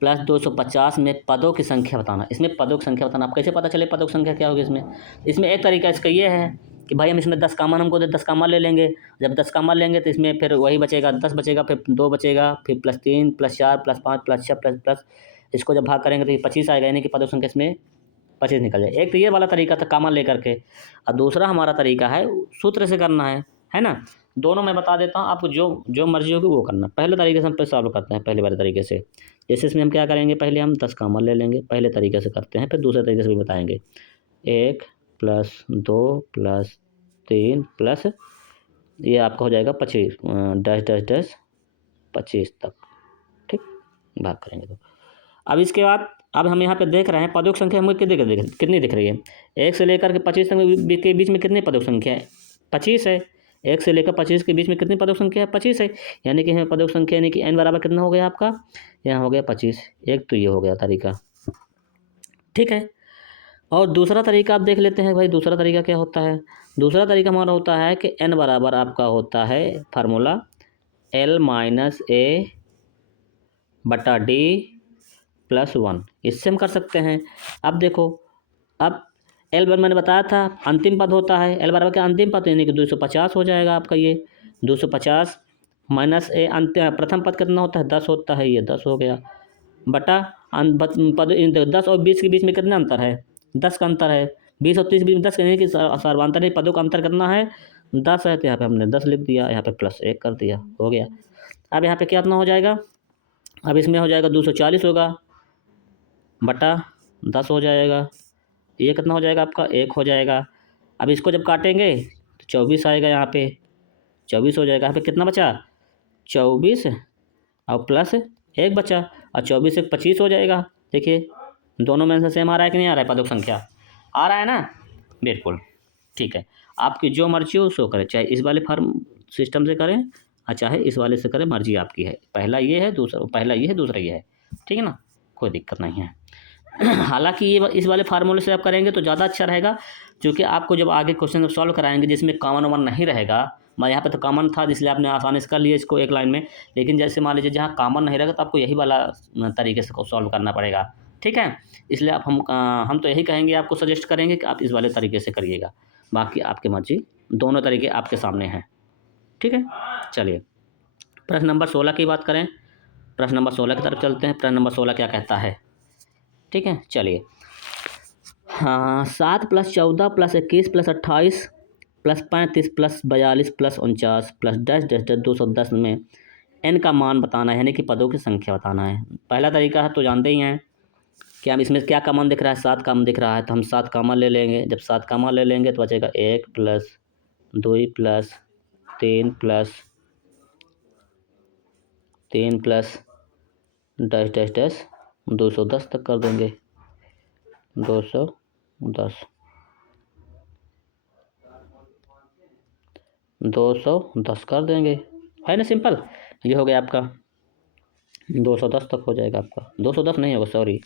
plus 250 में पदों की संख्या बताना। इसमें पदों की संख्या बताना। आप कैसे पता चले पदों की संख्या क्या होगी इसमें, इसमें एक तरीका इसका ये है कि भाई हम इसमें 10 कामन हमको 10 कामन ले लेंगे। जब 10 कामन लेंगे तो इसमें फिर वही बचेगा, 10 बचेगा, फिर 2 बचेगा, फिर plus 3 plus 4 plus 5 plus 6 plus plus इसको जब भाग करेंगे तो ये 25 आएगा, यानी कि पदों की संख्या इसमें 25 निकल जाए। एक तो ये वाला तरीका था कामन लेकर के, और दूसरा हमारा तरीका है सूत्र से करना है ना। दोनों मैं बता देता हूँ आपको, जो जो मर्जी होगी वो करना। पहले तरीके से हम सॉल्व करते हैं, पहले वाले तरीके से। जैसे इसमें हम क्या करेंगे, पहले हम 10 कामन ले लेंगे, पहले तरीके से करते हैं, फिर दूसरे तरीके से भी बताएंगे। 1 प्लस 2 प्लस 3 प्लस ये आपका हो जाएगा 25 डैश डैश डैश 25 तक। ठीक, भाग करेंगे तो अब इसके बाद अब हम यहाँ पे देख रहे हैं पदों की संख्या हमें कितनी दिख रही है। 1 से लेकर के 25 तक के बीच में कितनी पदों की संख्या है, 25 है। 1 से लेकर 25 के बीच में कितनी पदों की संख्या है, 25 है। यानी कि हमें पदों की संख्या यानी कि n बराबर कितना हो गया आपका, यहाँ हो गया 25। एक तो ये हो गया तरीका, ठीक है। और दूसरा तरीका आप देख लेते हैं भाई, दूसरा तरीका क्या होता है। दूसरा तरीका हमारा होता है कि n बराबर आपका होता है फार्मूला L माइनस ए बटा डी प्लस 1। इससे हम कर सकते हैं। अब देखो, अब एल बर मैंने बताया था अंतिम पद होता है, एल बराबर का अंतिम पद यानी कि 250 हो जाएगा आपका ये 250 माइनस ए प्रथम पद कितना होता है, 10 होता है, ये 10 हो गया, बटा पद 10 और 20 के बीच में कितना अंतर है, 10 का अंतर है। 20 और 30 के बीच में 10 यानी कि सर्वांतरिक पदों का अंतर कितना है, 10 है। तो यहाँ पे हमने 10 लिख दिया, यहाँ पे प्लस 1 कर दिया, हो गया। अब यहाँ पे कितना हो जाएगा, अब इसमें हो जाएगा 240 होगा बटा 10 हो जाएगा, ये कितना हो जाएगा आपका 1 हो जाएगा। अब इसको जब काटेंगे तो 24 आएगा, यहाँ पे 24 हो जाएगा। यहाँ पे कितना बचा, 24 और प्लस 1 बचा, और 24 एक 25 हो जाएगा। देखिए दोनों में आंसर सेम आ रहा है कि नहीं आ रहा है, पदों की संख्या आ रहा है ना, बिल्कुल ठीक है। आपकी जो मर्जी हो उसको करें, चाहे इस वाले फार्म सिस्टम से करें और चाहे इस वाले से करें, मर्जी आपकी है। पहला ये है, दूसरा पहला ये है, दूसरा ये है, ठीक है ना, कोई दिक्कत नहीं है। हालांकि ये इस वाले फार्मूले से आप करेंगे तो ज़्यादा अच्छा रहेगा, क्योंकि आपको जब आगे क्वेश्चन सॉल्व कराएंगे जिसमें कॉमन वमन नहीं रहेगा, मैं यहाँ पे तो कॉमन था इसलिए आपने आसानी से कर लिया इसको एक लाइन में, लेकिन जैसे मान लीजिए जहाँ कॉमन नहीं रहेगा तो आपको यही वाला तरीके से सॉल्व करना पड़ेगा, ठीक है। इसलिए आप हम तो यही कहेंगे, आपको सजेस्ट करेंगे कि आप इस वाले तरीके से करिएगा, बाकी आपकी मर्जी, दोनों तरीके आपके सामने हैं, ठीक है। चलिए प्रश्न नंबर 16 की बात करें, प्रश्न नंबर 16 की तरफ चलते हैं। प्रश्न नंबर 16 क्या कहता है, ठीक है। चलिए हाँ, 7 plus 14 plus 21 plus 28 plus 35 plus 42 plus 49 plus dash dash dash 210 में n का मान बताना है, यानी कि पदों की संख्या बताना है। पहला तरीका है तो जानते ही हैं क्या हम इसमें क्या कॉमन दिख रहा है, 7 कॉमन दिख रहा है, तो हम 7 कॉमन ले लेंगे। जब 7 कॉमन ले लेंगे तो बचेगा 1 plus 2 plus 3 plus 3 plus dash dash dash 210 तक कर देंगे, 210 210 कर देंगे, है ना सिंपल। ये हो गया आपका 210 तक हो जाएगा आपका, 210 नहीं होगा सॉरी,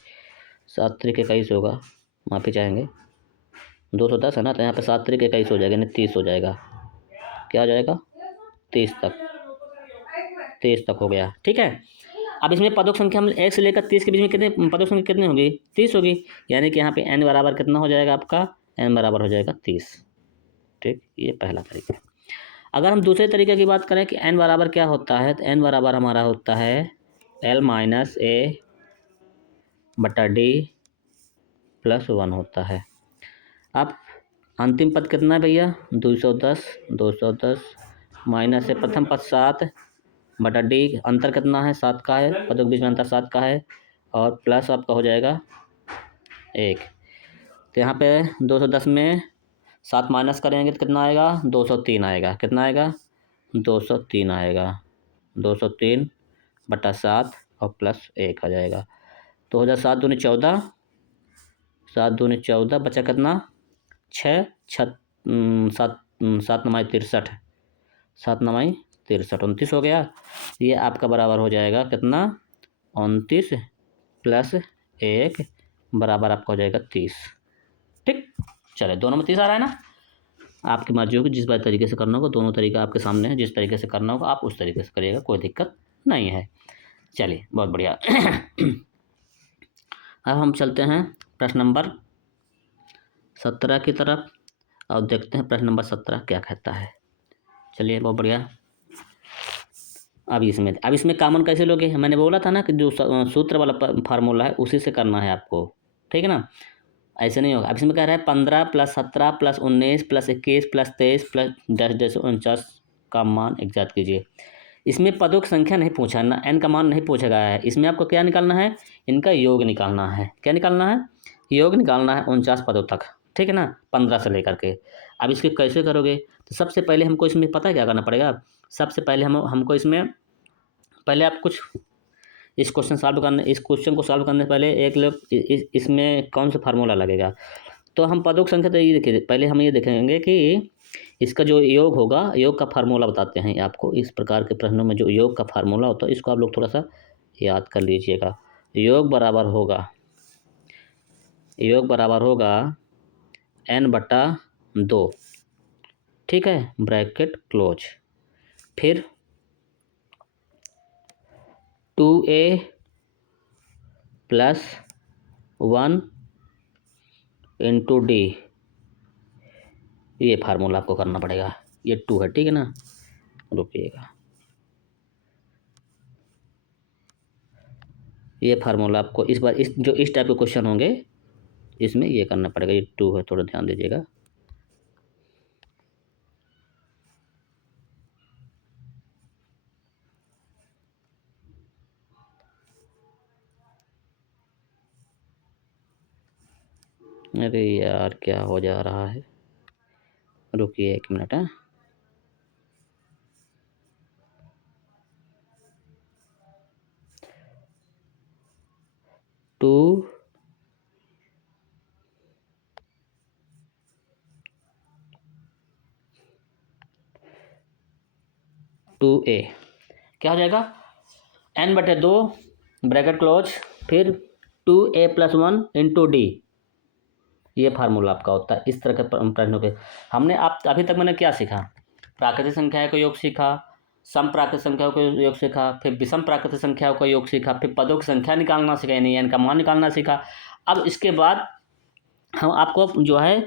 7 तरीके 21 होगा, माफ़ी चाहेंगे। 210 है ना, तो यहाँ पे 7 तरीके 21 हो जाएगा, यानी 30 हो जाएगा। क्या हो जाएगा 30 तक, 30 तक हो गया, ठीक है। अब इसमें पदों की संख्या हम 1 से लेकर 30 के बीच में कितने पदों की संख्या कितनी होगी, 30 होगी, यानी कि यहाँ पे n बराबर कितना हो जाएगा आपका, n बराबर हो जाएगा 30, ठीक। ये पहला तरीका। अगर हम दूसरे तरीके की बात करें कि n बराबर क्या होता है, तो n बराबर हमारा होता है l माइनस a बटा d प्लस 1 होता है। अब अंतिम पद कितना है भैया, 210 माइनस से प्रथम पद 7 बटा डी, अंतर कितना है 7 का है, पदों के बीच में अंतर 7 का है, और प्लस आपका हो जाएगा 1। तो यहाँ पे 210 में 7 माइनस करेंगे तो कितना आएगा, 203 आएगा। कितना आएगा, 203 आएगा, 203 बटा 7 और प्लस 1 आ जाएगा। तो हो जाए 7 दूनी 14, 7 दूनी 14, बचा कितना 6 7 7 9 63, 7 9 63, 29 हो गया। ये आपका बराबर हो जाएगा कितना, 29 प्लस 1 बराबर आपका हो जाएगा 30, ठीक। चले, दोनों में 30 आ रहा है ना। आपकी मर्जी होगी जिस बार तरीके से करना होगा, दोनों तरीका आपके सामने है, जिस तरीके से करना होगा आप उस तरीके से करिएगा, कोई दिक्कत नहीं है। चलिए बहुत बढ़िया। अब हम चलते हैं प्रश्न नंबर 17 की तरफ और देखते हैं प्रश्न नंबर 17 क्या कहता है। चलिए बहुत बढ़िया। अब इसमें कॉमन कैसे लोगे, मैंने बोला था ना कि जो सूत्र वाला फार्मूला है उसी से करना है आपको, ठीक है ना, ऐसे नहीं होगा। अब इसमें कह रहा है 15 plus 17 plus 19 plus 21 plus 23 plus 10 का मान इज्ञात कीजिए। इसमें पदों की संख्या नहीं पूछा ना, n का मान नहीं पूछा गया है। इसमें आपको क्या निकालना है, इनका योग निकालना है। क्या निकालना है, योग निकालना है 49 पदों तक, ठीक है ना, 15 से लेकर के। अब इसके कैसे करोगे, तो सबसे पहले हमको इसमें पता है क्या करना पड़ेगा। सबसे पहले हमको इसमें पहले आप कुछ इस क्वेश्चन को सॉल्व करने से पहले एक लोग इसमें कौन सा फार्मूला लगेगा। तो हम पदों की संख्या, तो ये देखिए पहले हम ये देखेंगे कि इसका जो योग होगा, योग का फार्मूला बताते हैं आपको। इस प्रकार के प्रश्नों में जो योग का फार्मूला होता है इसको आप लोग थोड़ा सा याद कर लीजिएगा। योग बराबर होगा n बटा 2, ठीक है, ब्रैकेट क्लोज, फिर 2a प्लस 1 इंटू डी, ये फार्मूला आपको करना पड़ेगा। ये 2 है, ठीक है ना, रुकिएगा, ये फार्मूला आपको इस बार इस टाइप के क्वेश्चन होंगे इसमें ये करना पड़ेगा। ये 2 है, थोड़ा ध्यान दीजिएगा। अरे यार क्या हो जा रहा है, रुकिए 1 मिनट। 2 2a क्या हो जाएगा, n बटे 2 ब्रैकेट क्लोज, फिर 2a प्लस 1 इंटू डी, ये फार्मूला आपका होता है। इस तरह के प्रश्नों पे हमने आप अभी तक मैंने क्या सीखा, प्राकृतिक संख्याओं का योग सीखा, सम प्राकृतिक संख्याओं का योग सीखा, फिर विषम प्राकृतिक संख्याओं का योग सीखा, फिर पदों की संख्या निकालना सीखा, यानी n का मान निकालना सीखा। अब इसके बाद हम आपको जो है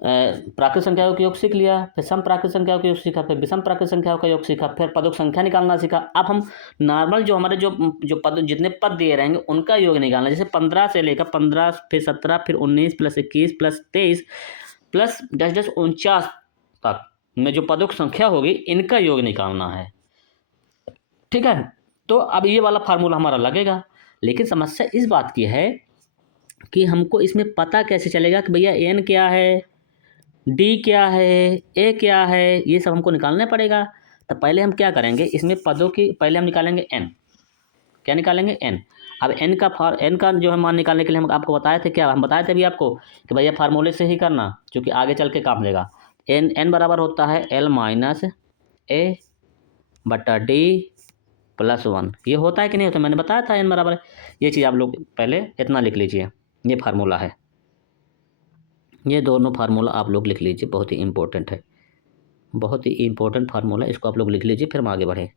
प्राकृतिक संख्याओं का योग सीख लिया, फिर सम प्राकृतिक संख्याओं का योग सीखा, फिर विषम प्राकृतिक संख्याओं का योग सीखा, फिर पदों की संख्या निकालना सीखा। अब हम नॉर्मल जो हमारे जो पद जितने पद दिए रहेंगे उनका योग निकालना, जैसे 15 से लेकर 15 फिर 17 फिर 19 प्लस 21 प्लस 23 प्लस 10 तक में जो पदों की संख्या होगी इनका योग निकालना है, ठीक है। तो अब ये वाला फार्मूला हमारा लगेगा, लेकिन समस्या इस बात की है कि हमको इसमें पता कैसे चलेगा कि भैया एन क्या है, डी क्या है, ए क्या है, ये सब हमको निकालना पड़ेगा। तो पहले हम क्या करेंगे, इसमें पदों की पहले हम निकालेंगे एन। क्या निकालेंगे, एन। अब एन का जो है मान निकालने के लिए हम आपको बताए थे, क्या हम बताए थे अभी आपको कि भैया फार्मूले से ही करना, क्योंकि आगे चल के काम देगा। एन बराबर होता है एल माइनस ए बटा डी प्लस वन। ये होता है कि नहीं होता, मैंने बताया था एन बराबर है। ये चीज़ आप लोग पहले इतना लिख लीजिए, ये फार्मूला है। ये दोनों फार्मूला आप लोग लिख लीजिए, बहुत ही इंपॉर्टेंट है, बहुत ही इंपॉर्टेंट फार्मूला। इसको आप लोग लिख लीजिए, फिर हम आगे बढ़ें।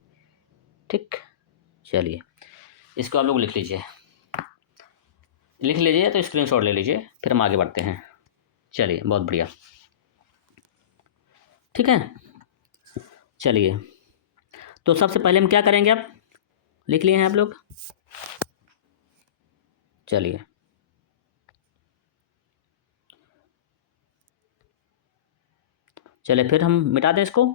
ठीक, चलिए इसको आप लोग लिख लीजिए, लिख लीजिए तो स्क्रीनशॉट ले लीजिए, फिर हम आगे बढ़ते हैं। चलिए बहुत बढ़िया, ठीक है। चलिए तो सबसे पहले हम क्या करेंगे, अब लिख लिए हैं आप लोग। चलिए चलिए फिर हम मिटा दें इसको।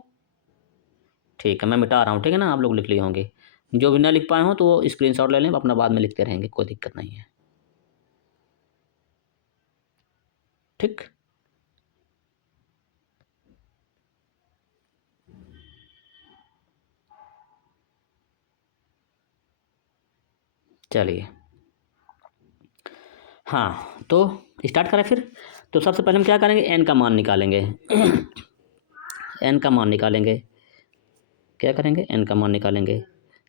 ठीक है, मैं मिटा रहा हूँ, ठीक है ना, आप लोग लिख लिए होंगे। जो भी ना लिख पाए हो तो वो स्क्रीनशॉट ले लें, अपना बाद में लिखते रहेंगे, कोई दिक्कत नहीं है। ठीक, चलिए हाँ तो स्टार्ट करें फिर। तो सबसे पहले हम क्या करेंगे, एन का मान निकालेंगे। एन का मान निकालेंगे, क्या करेंगे, एन का मान निकालेंगे।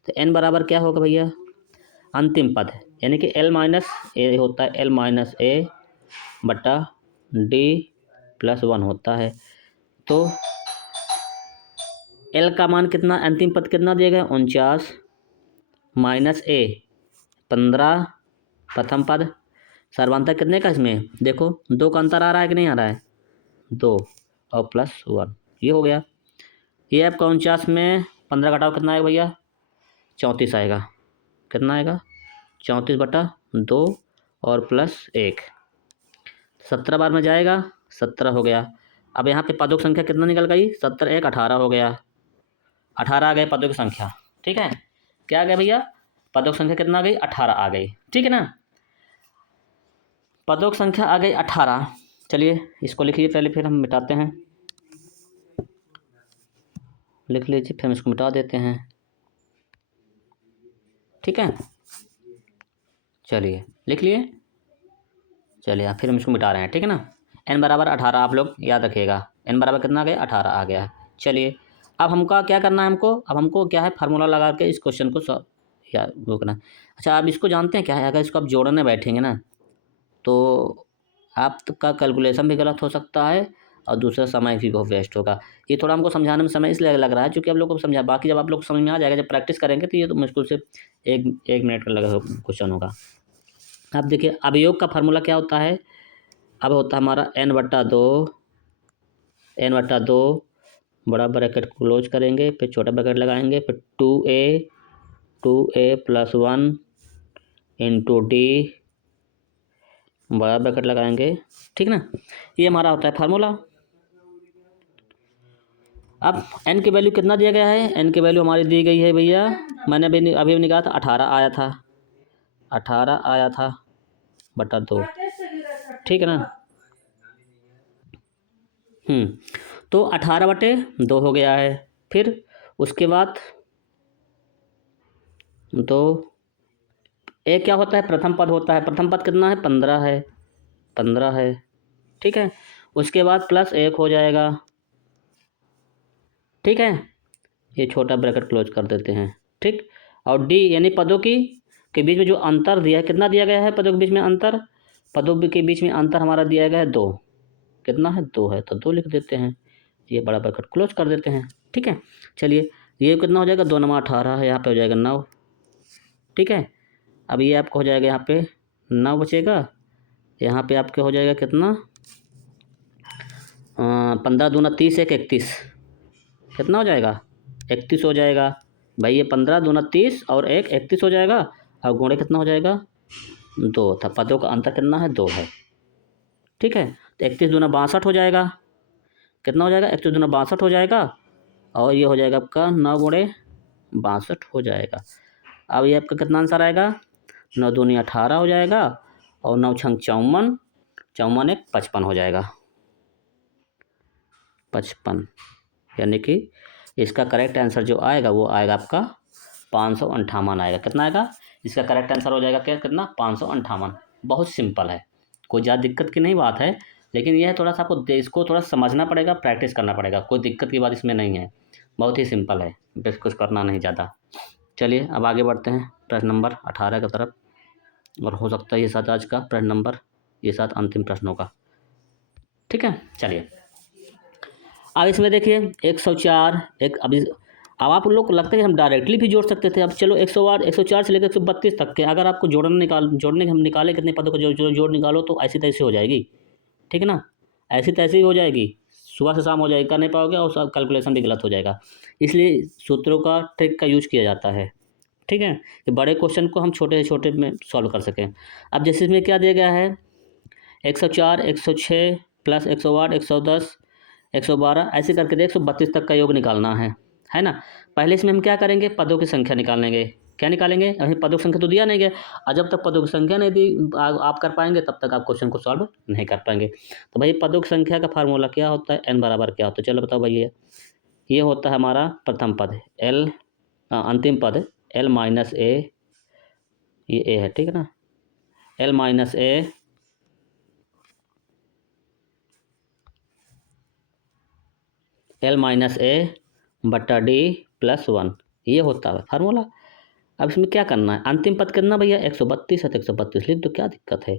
तो एन बराबर क्या होगा भैया, अंतिम पद, यानी कि एल माइनस ए होता है, एल माइनस ए बटा डी प्लस वन होता है। तो एल का मान कितना, अंतिम पद कितना दिया गया, 49 माइनस ए 15 प्रथम पद, सर्वांतर कितने का इसमें देखो, दो का अंतर आ रहा है कि नहीं आ रहा है, दो और प्लस वन, ये हो गया। ये आपका 49 में 15 घटाओ कितना आएगा भैया, 34 आएगा। कितना आएगा, 34 बटा दो और प्लस एक, 17 बार में जाएगा, 17 हो गया। अब यहाँ पे पदों की संख्या कितना निकल गई, 17 एक 18 हो गया, 18 आ गए पदों की संख्या। ठीक है, क्या आ गया भैया, पदों की संख्या कितना आ गई, 18 आ गई। ठीक है ना, पदों की संख्या आ गई 18। चलिए इसको लिखिए पहले, फिर हम मिटाते हैं। लिख लीजिए, फिर हम इसको मिटा देते हैं। ठीक है, चलिए लिख लिए। चलिए फिर हम इसको मिटा रहे हैं, ठीक है ना। एन बराबर 18 आप लोग याद रखिएगा, एन बराबर कितना आ गया, 18 आ गया है। चलिए अब हमका क्या करना है, हमको अब हमको क्या है, फार्मूला लगा के इस क्वेश्चन को या वो करना है। अच्छा आप इसको जानते हैं क्या है, अगर इसको आप जोड़ने बैठेंगे ना तो आपका कैलकुलेशन भी गलत हो सकता है और दूसरा समय भी बहुत वेस्ट होगा। ये थोड़ा हमको समझाने में समय इसलिए लग रहा है क्योंकि आप लोग को समझा, बाकी जब आप लोग को समझ में आ जाएगा, जब प्रैक्टिस करेंगे तो ये तो मुश्किल से एक मिनट का लगा क्वेश्चन होगा। अब देखिए अवयोग का फार्मूला क्या होता है, अब होता है हमारा एन बट्टा दो, बड़ा ब्रैकेट क्लोज करेंगे, फिर छोटा ब्रैकेट लगाएंगे, फिर two A plus one into D, बड़ा ब्रैकेट लगाएंगे। ठीक ना, ये हमारा होता है फार्मूला। अब एन की वैल्यू कितना दिया गया है, एन की वैल्यू हमारी दी गई है भैया, मैंने अभी निकाला था 18 आया था, 18 आया था बटा दो। ठीक है ना, तो 18 बटे दो हो गया है। फिर उसके बाद दो, एक क्या होता है, प्रथम पद होता है, प्रथम पद कितना है, 15 है, 15 है। ठीक है, उसके बाद प्लस एक हो जाएगा। ठीक है, ये छोटा ब्रैकेट क्लोज कर देते हैं। ठीक, और डी यानी पदों की के बीच में जो अंतर दिया है, कितना दिया गया है पदों के बीच में अंतर, पदों के बीच में अंतर हमारा दिया गया है दो, कितना है, दो है, तो दो लिख देते हैं, ये बड़ा ब्रैकेट क्लोज कर देते हैं। ठीक है, चलिए ये कितना हो जाएगा, 2 नमा 18 है, यहाँ पे हो जाएगा 9। ठीक है, अब ये आपको हो जाएगा, यहाँ पे 9 बचेगा, यहाँ पे आपके हो जाएगा कितना, 15 दूना 30, एक 31, कितना हो जाएगा, 31 हो जाएगा। भाई ये 15 दूना 30 और एक 31 हो जाएगा, और गुणे कितना हो जाएगा, 2 था, पदों का अंतर कितना है, 2 है। ठीक है, तो 31 दूना 62 हो जाएगा, कितना हो जाएगा, 31 दूना 62 हो जाएगा, और ये हो जाएगा आपका 9 गुणे 62 हो जाएगा। अब ये आपका कितना आंसर आएगा, 9 दूनी 18 हो जाएगा, और 9 छंग 54, 54 एक 55 हो जाएगा, 55। यानी कि इसका करेक्ट आंसर जो आएगा वो आएगा आपका 558 आएगा। कितना आएगा? इसका करेक्ट आंसर हो जाएगा क्या, कितना? 558। बहुत सिंपल है, कोई ज़्यादा दिक्कत की नहीं बात है, लेकिन यह थोड़ा सा आपको इसको थोड़ा समझना पड़ेगा, प्रैक्टिस करना पड़ेगा। कोई दिक्कत की बात इसमें नहीं है, बहुत ही सिंपल है, बस कुछ करना नहीं ज़्यादा। चलिए अब आगे बढ़ते हैं प्रश्न नंबर 18 की तरफ, और हो सकता है ये साथ आज का प्रश्न नंबर, ये साथ अंतिम प्रश्न होगा। ठीक है, चलिए अब इसमें देखिए 104 एक, अब आप लोग को लगता है कि हम डायरेक्टली भी जोड़ सकते थे। अब चलो 108 104 से लेकर 132 तक के अगर आपको जोड़ने हम निकाले कितने पदों को जोड़ निकालो तो ऐसी तैसी हो जाएगी। ठीक है ना, ऐसी तैसी ही हो जाएगी, सुबह से शाम हो जाएगी, कर नहीं पाओगे और सब कैलकुलेशन भी गलत हो जाएगा। इसलिए सूत्रों का ट्रिक का यूज किया जाता है। ठीक है, कि बड़े क्वेश्चन को हम छोटे से छोटे में सॉल्व कर सकें। अब जैसे इसमें क्या दिया गया है, 104 106 प्लस 108 110 112 ऐसे करके दे 132 तक का योग निकालना है ना। पहले इसमें हम क्या करेंगे, पदों की संख्या निकालेंगे। क्या निकालेंगे? अभी पदों की संख्या तो दिया नहीं गया, और जब तक पदों की संख्या नहीं दी आप कर पाएंगे तब तक आप क्वेश्चन को सॉल्व नहीं कर पाएंगे। तो भाई पदों की संख्या का फार्मूला क्या होता है, n बराबर क्या होता है, चलो बताओ भाई। ये होता है हमारा प्रथम पद l, अंतिम पद l माइनस ए, ये a है, ठीक है ना, l माइनस ए बट्टा d प्लस 1, ये होता है फार्मूला। अब इसमें क्या करना है, अंतिम पद कितना भैया 132 है तो 132 लिख दो, क्या दिक्कत है।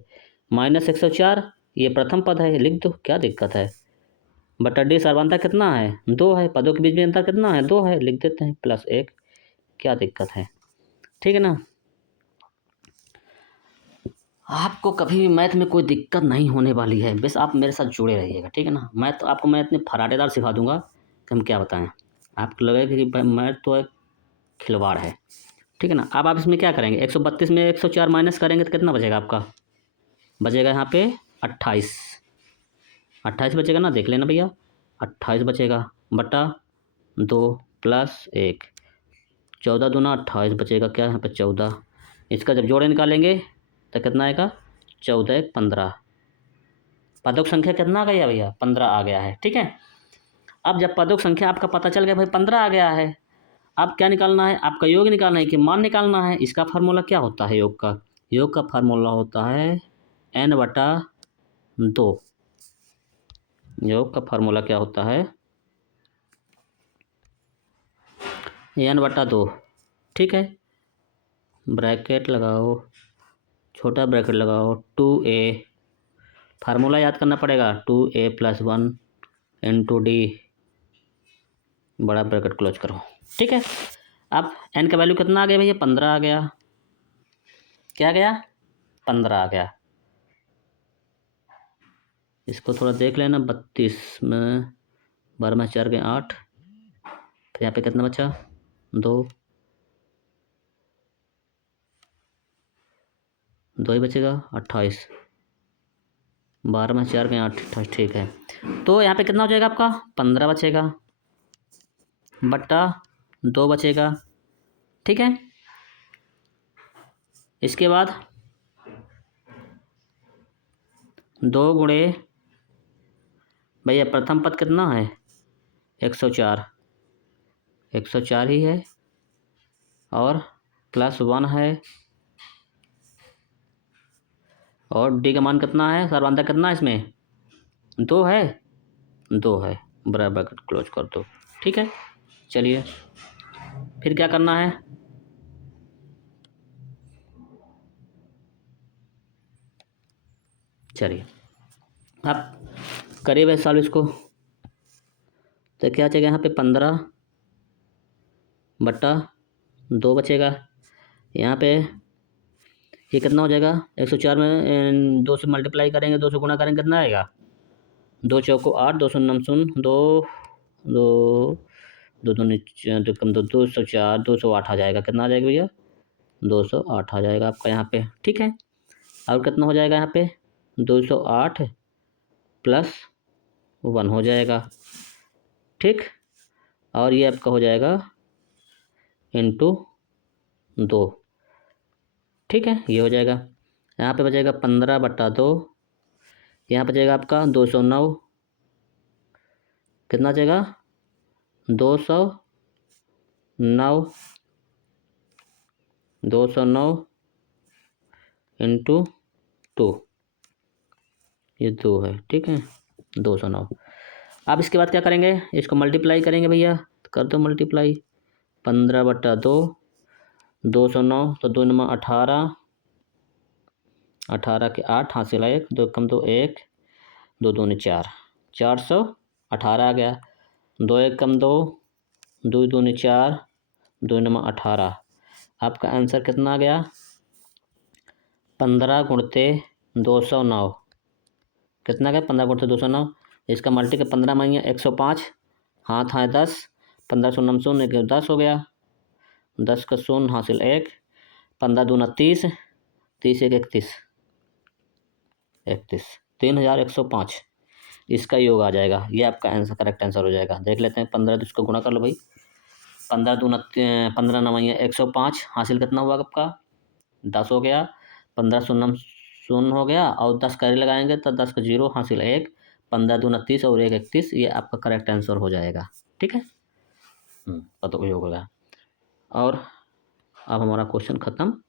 माइनस 104 ये प्रथम पद है, लिख दो, क्या दिक्कत है। बटा डी सर्वांतर कितना है, 2 है, पदों के बीच में अंतर कितना है, 2 है, लिख देते हैं, प्लस 1, क्या दिक्कत है। ठीक है ना, आपको कभी भी मैथ में कोई दिक्कत नहीं होने वाली है, बस आप मेरे साथ जुड़े रहिएगा। ठीक है ना, मैं इतने फराटेदार सिखा दूंगा कि हम क्या बताएं, आपको लगेगा कि मैथ तो एक खिलवाड़ है। ठीक है ना, अब आप इसमें क्या करेंगे, 132 में 104 माइनस करेंगे तो कितना बचेगा आपका, बचेगा यहाँ पे 28, 28 बचेगा ना, देख लेना भैया, 28 बचेगा बटा 2 प्लस 1, 14 दूना 28 बचेगा, क्या यहाँ पे 14। इसका जब जोड़े निकालेंगे तो कितना आएगा, 14 1 15, पदों की संख्या कितना आ गया भैया, 15 आ गया है। ठीक है, अब जब पदों की संख्या आपका पता चल गया भाई 15 आ गया है, अब क्या निकालना है, आपका योग निकालना है कि मान निकालना है। इसका फार्मूला क्या होता है योग का, योग का फार्मूला होता है n बटा 2, योग का फार्मूला क्या होता है, n बटा 2। ठीक है, ब्रैकेट लगाओ, छोटा ब्रैकेट लगाओ, 2a, फार्मूला याद करना पड़ेगा, 2a प्लस 1 इंटू डी, बड़ा ब्रैकेट क्लोज करो। ठीक है, अब n का वैल्यू कितना आ गया भैया, 15 आ गया, क्या आ गया, 15 आ गया। इसको थोड़ा देख लेना, 32 में 12 में 4 के 8, फिर यहाँ पे कितना बचा, 2 ही बचेगा, 28, 12 में 4 के 8, 28। ठीक है, तो यहाँ पे कितना हो जाएगा आपका, 15 बचेगा बट्टा 2 बचेगा। ठीक है, इसके बाद 2 गुणे भैया प्रथम पद कितना है, 104, 104 ही है, और प्लस 1 है, और डी का मान कितना है, सर्वांतर कितना है इसमें, 2 है, 2 है, बराबर ब्रैकेट क्लोज कर दो। ठीक है, चलिए फिर क्या करना है, चलिए अब करिए भाई सॉल्व इसको। तो क्या चाहिए यहाँ पे, 15 बट्टा 2 बचेगा, यहाँ पे ये कितना हो जाएगा, 104 में 2 से मल्टीप्लाई करेंगे, 2 से गुणा करेंगे, कितना आएगा, 2 चौको 8, 2 सौ नमसुन 2 2 2 दो कम 204 208 आ जाएगा, कितना आ जाएगा भैया, 208 आ जाएगा आपका यहाँ पे। ठीक है, और कितना हो जाएगा यहाँ पे, 208 प्लस 1 हो जाएगा। ठीक, और ये आपका हो जाएगा इंटू 2। ठीक है, ये हो जाएगा। यहाँ पे बचेगा 15/2, यहाँ बचेगा आपका 209, कितना बचेगा 209, 209 इंटू 2, ये 2 है, ठीक है, 209। अब इसके बाद क्या करेंगे, इसको मल्टीप्लाई करेंगे भैया, तो कर दो मल्टीप्लाई, 15/2, 209, तो 2 नंबर 18, 18 के 8 हासिल 1, 2 कम 2 1, 2 दूनी 4, 418 आ गया, 2 1 कम 2, 2 दूनी 4, 2 नंबर 18। आपका आंसर कितना आ गया, 15 गुणते 209, कितना गया 15 गुणते 209। इसका मल्टी के 15 मांगे 105, हाथ आए 10, 15 शून्य शून्य 10 हो गया, 10 का शून्य हासिल 1, 15 दूना 30, 30 1 31, 31, 3105 इसका योग आ जाएगा। ये आपका आंसर करेक्ट आंसर हो जाएगा। देख लेते हैं, 15 तो इसको गुणा कर लो भाई, 15 दूना 15 नवाइया 105 हासिल कितना हुआ आपका 10 हो गया, 15 शून्य शून्य हो गया, और 10 कैरी लगाएंगे तो 10 का 0 हासिल 1, 15 दूना 30 और 1 31, ये आपका करेक्ट आंसर हो जाएगा। ठीक है, तो योग हो गया। और अब हमारा क्वेश्चन ख़त्म।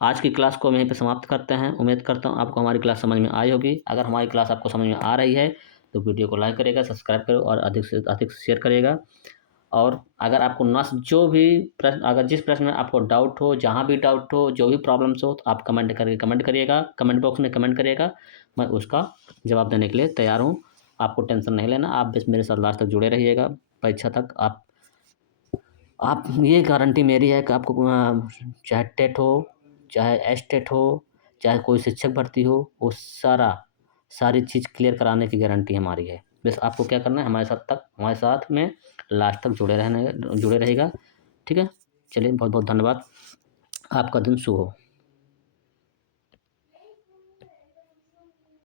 आज की क्लास को हम यहीं पर समाप्त करते हैं। उम्मीद करता हूँ आपको हमारी क्लास समझ में आई होगी। अगर हमारी क्लास आपको समझ में आ रही है तो वीडियो को लाइक करेगा, सब्सक्राइब करो और अधिक से अधिक शेयर करेगा। और अगर आपको जो भी प्रश्न, अगर जिस प्रश्न में आपको डाउट हो, जहाँ भी डाउट हो, जो भी प्रॉब्लम्स हो, तो आप कमेंट करिएगा, कमेंट बॉक्स में कमेंट करिएगा, मैं उसका जवाब देने के लिए तैयार हूँ। आपको टेंशन नहीं लेना, आप बस मेरे साथ लास्ट तक जुड़े रहिएगा। परीक्षा तक आप ये गारंटी मेरी है कि आपको चाहे टेट हो, चाहे एस्टेट हो, चाहे कोई शिक्षक भर्ती हो, वो सारी चीज़ क्लियर कराने की गारंटी हमारी है। बस आपको क्या करना है, हमारे साथ में लास्ट तक जुड़े रहिएगा। ठीक है, चलिए बहुत बहुत धन्यवाद। आपका दिन शुभ हो।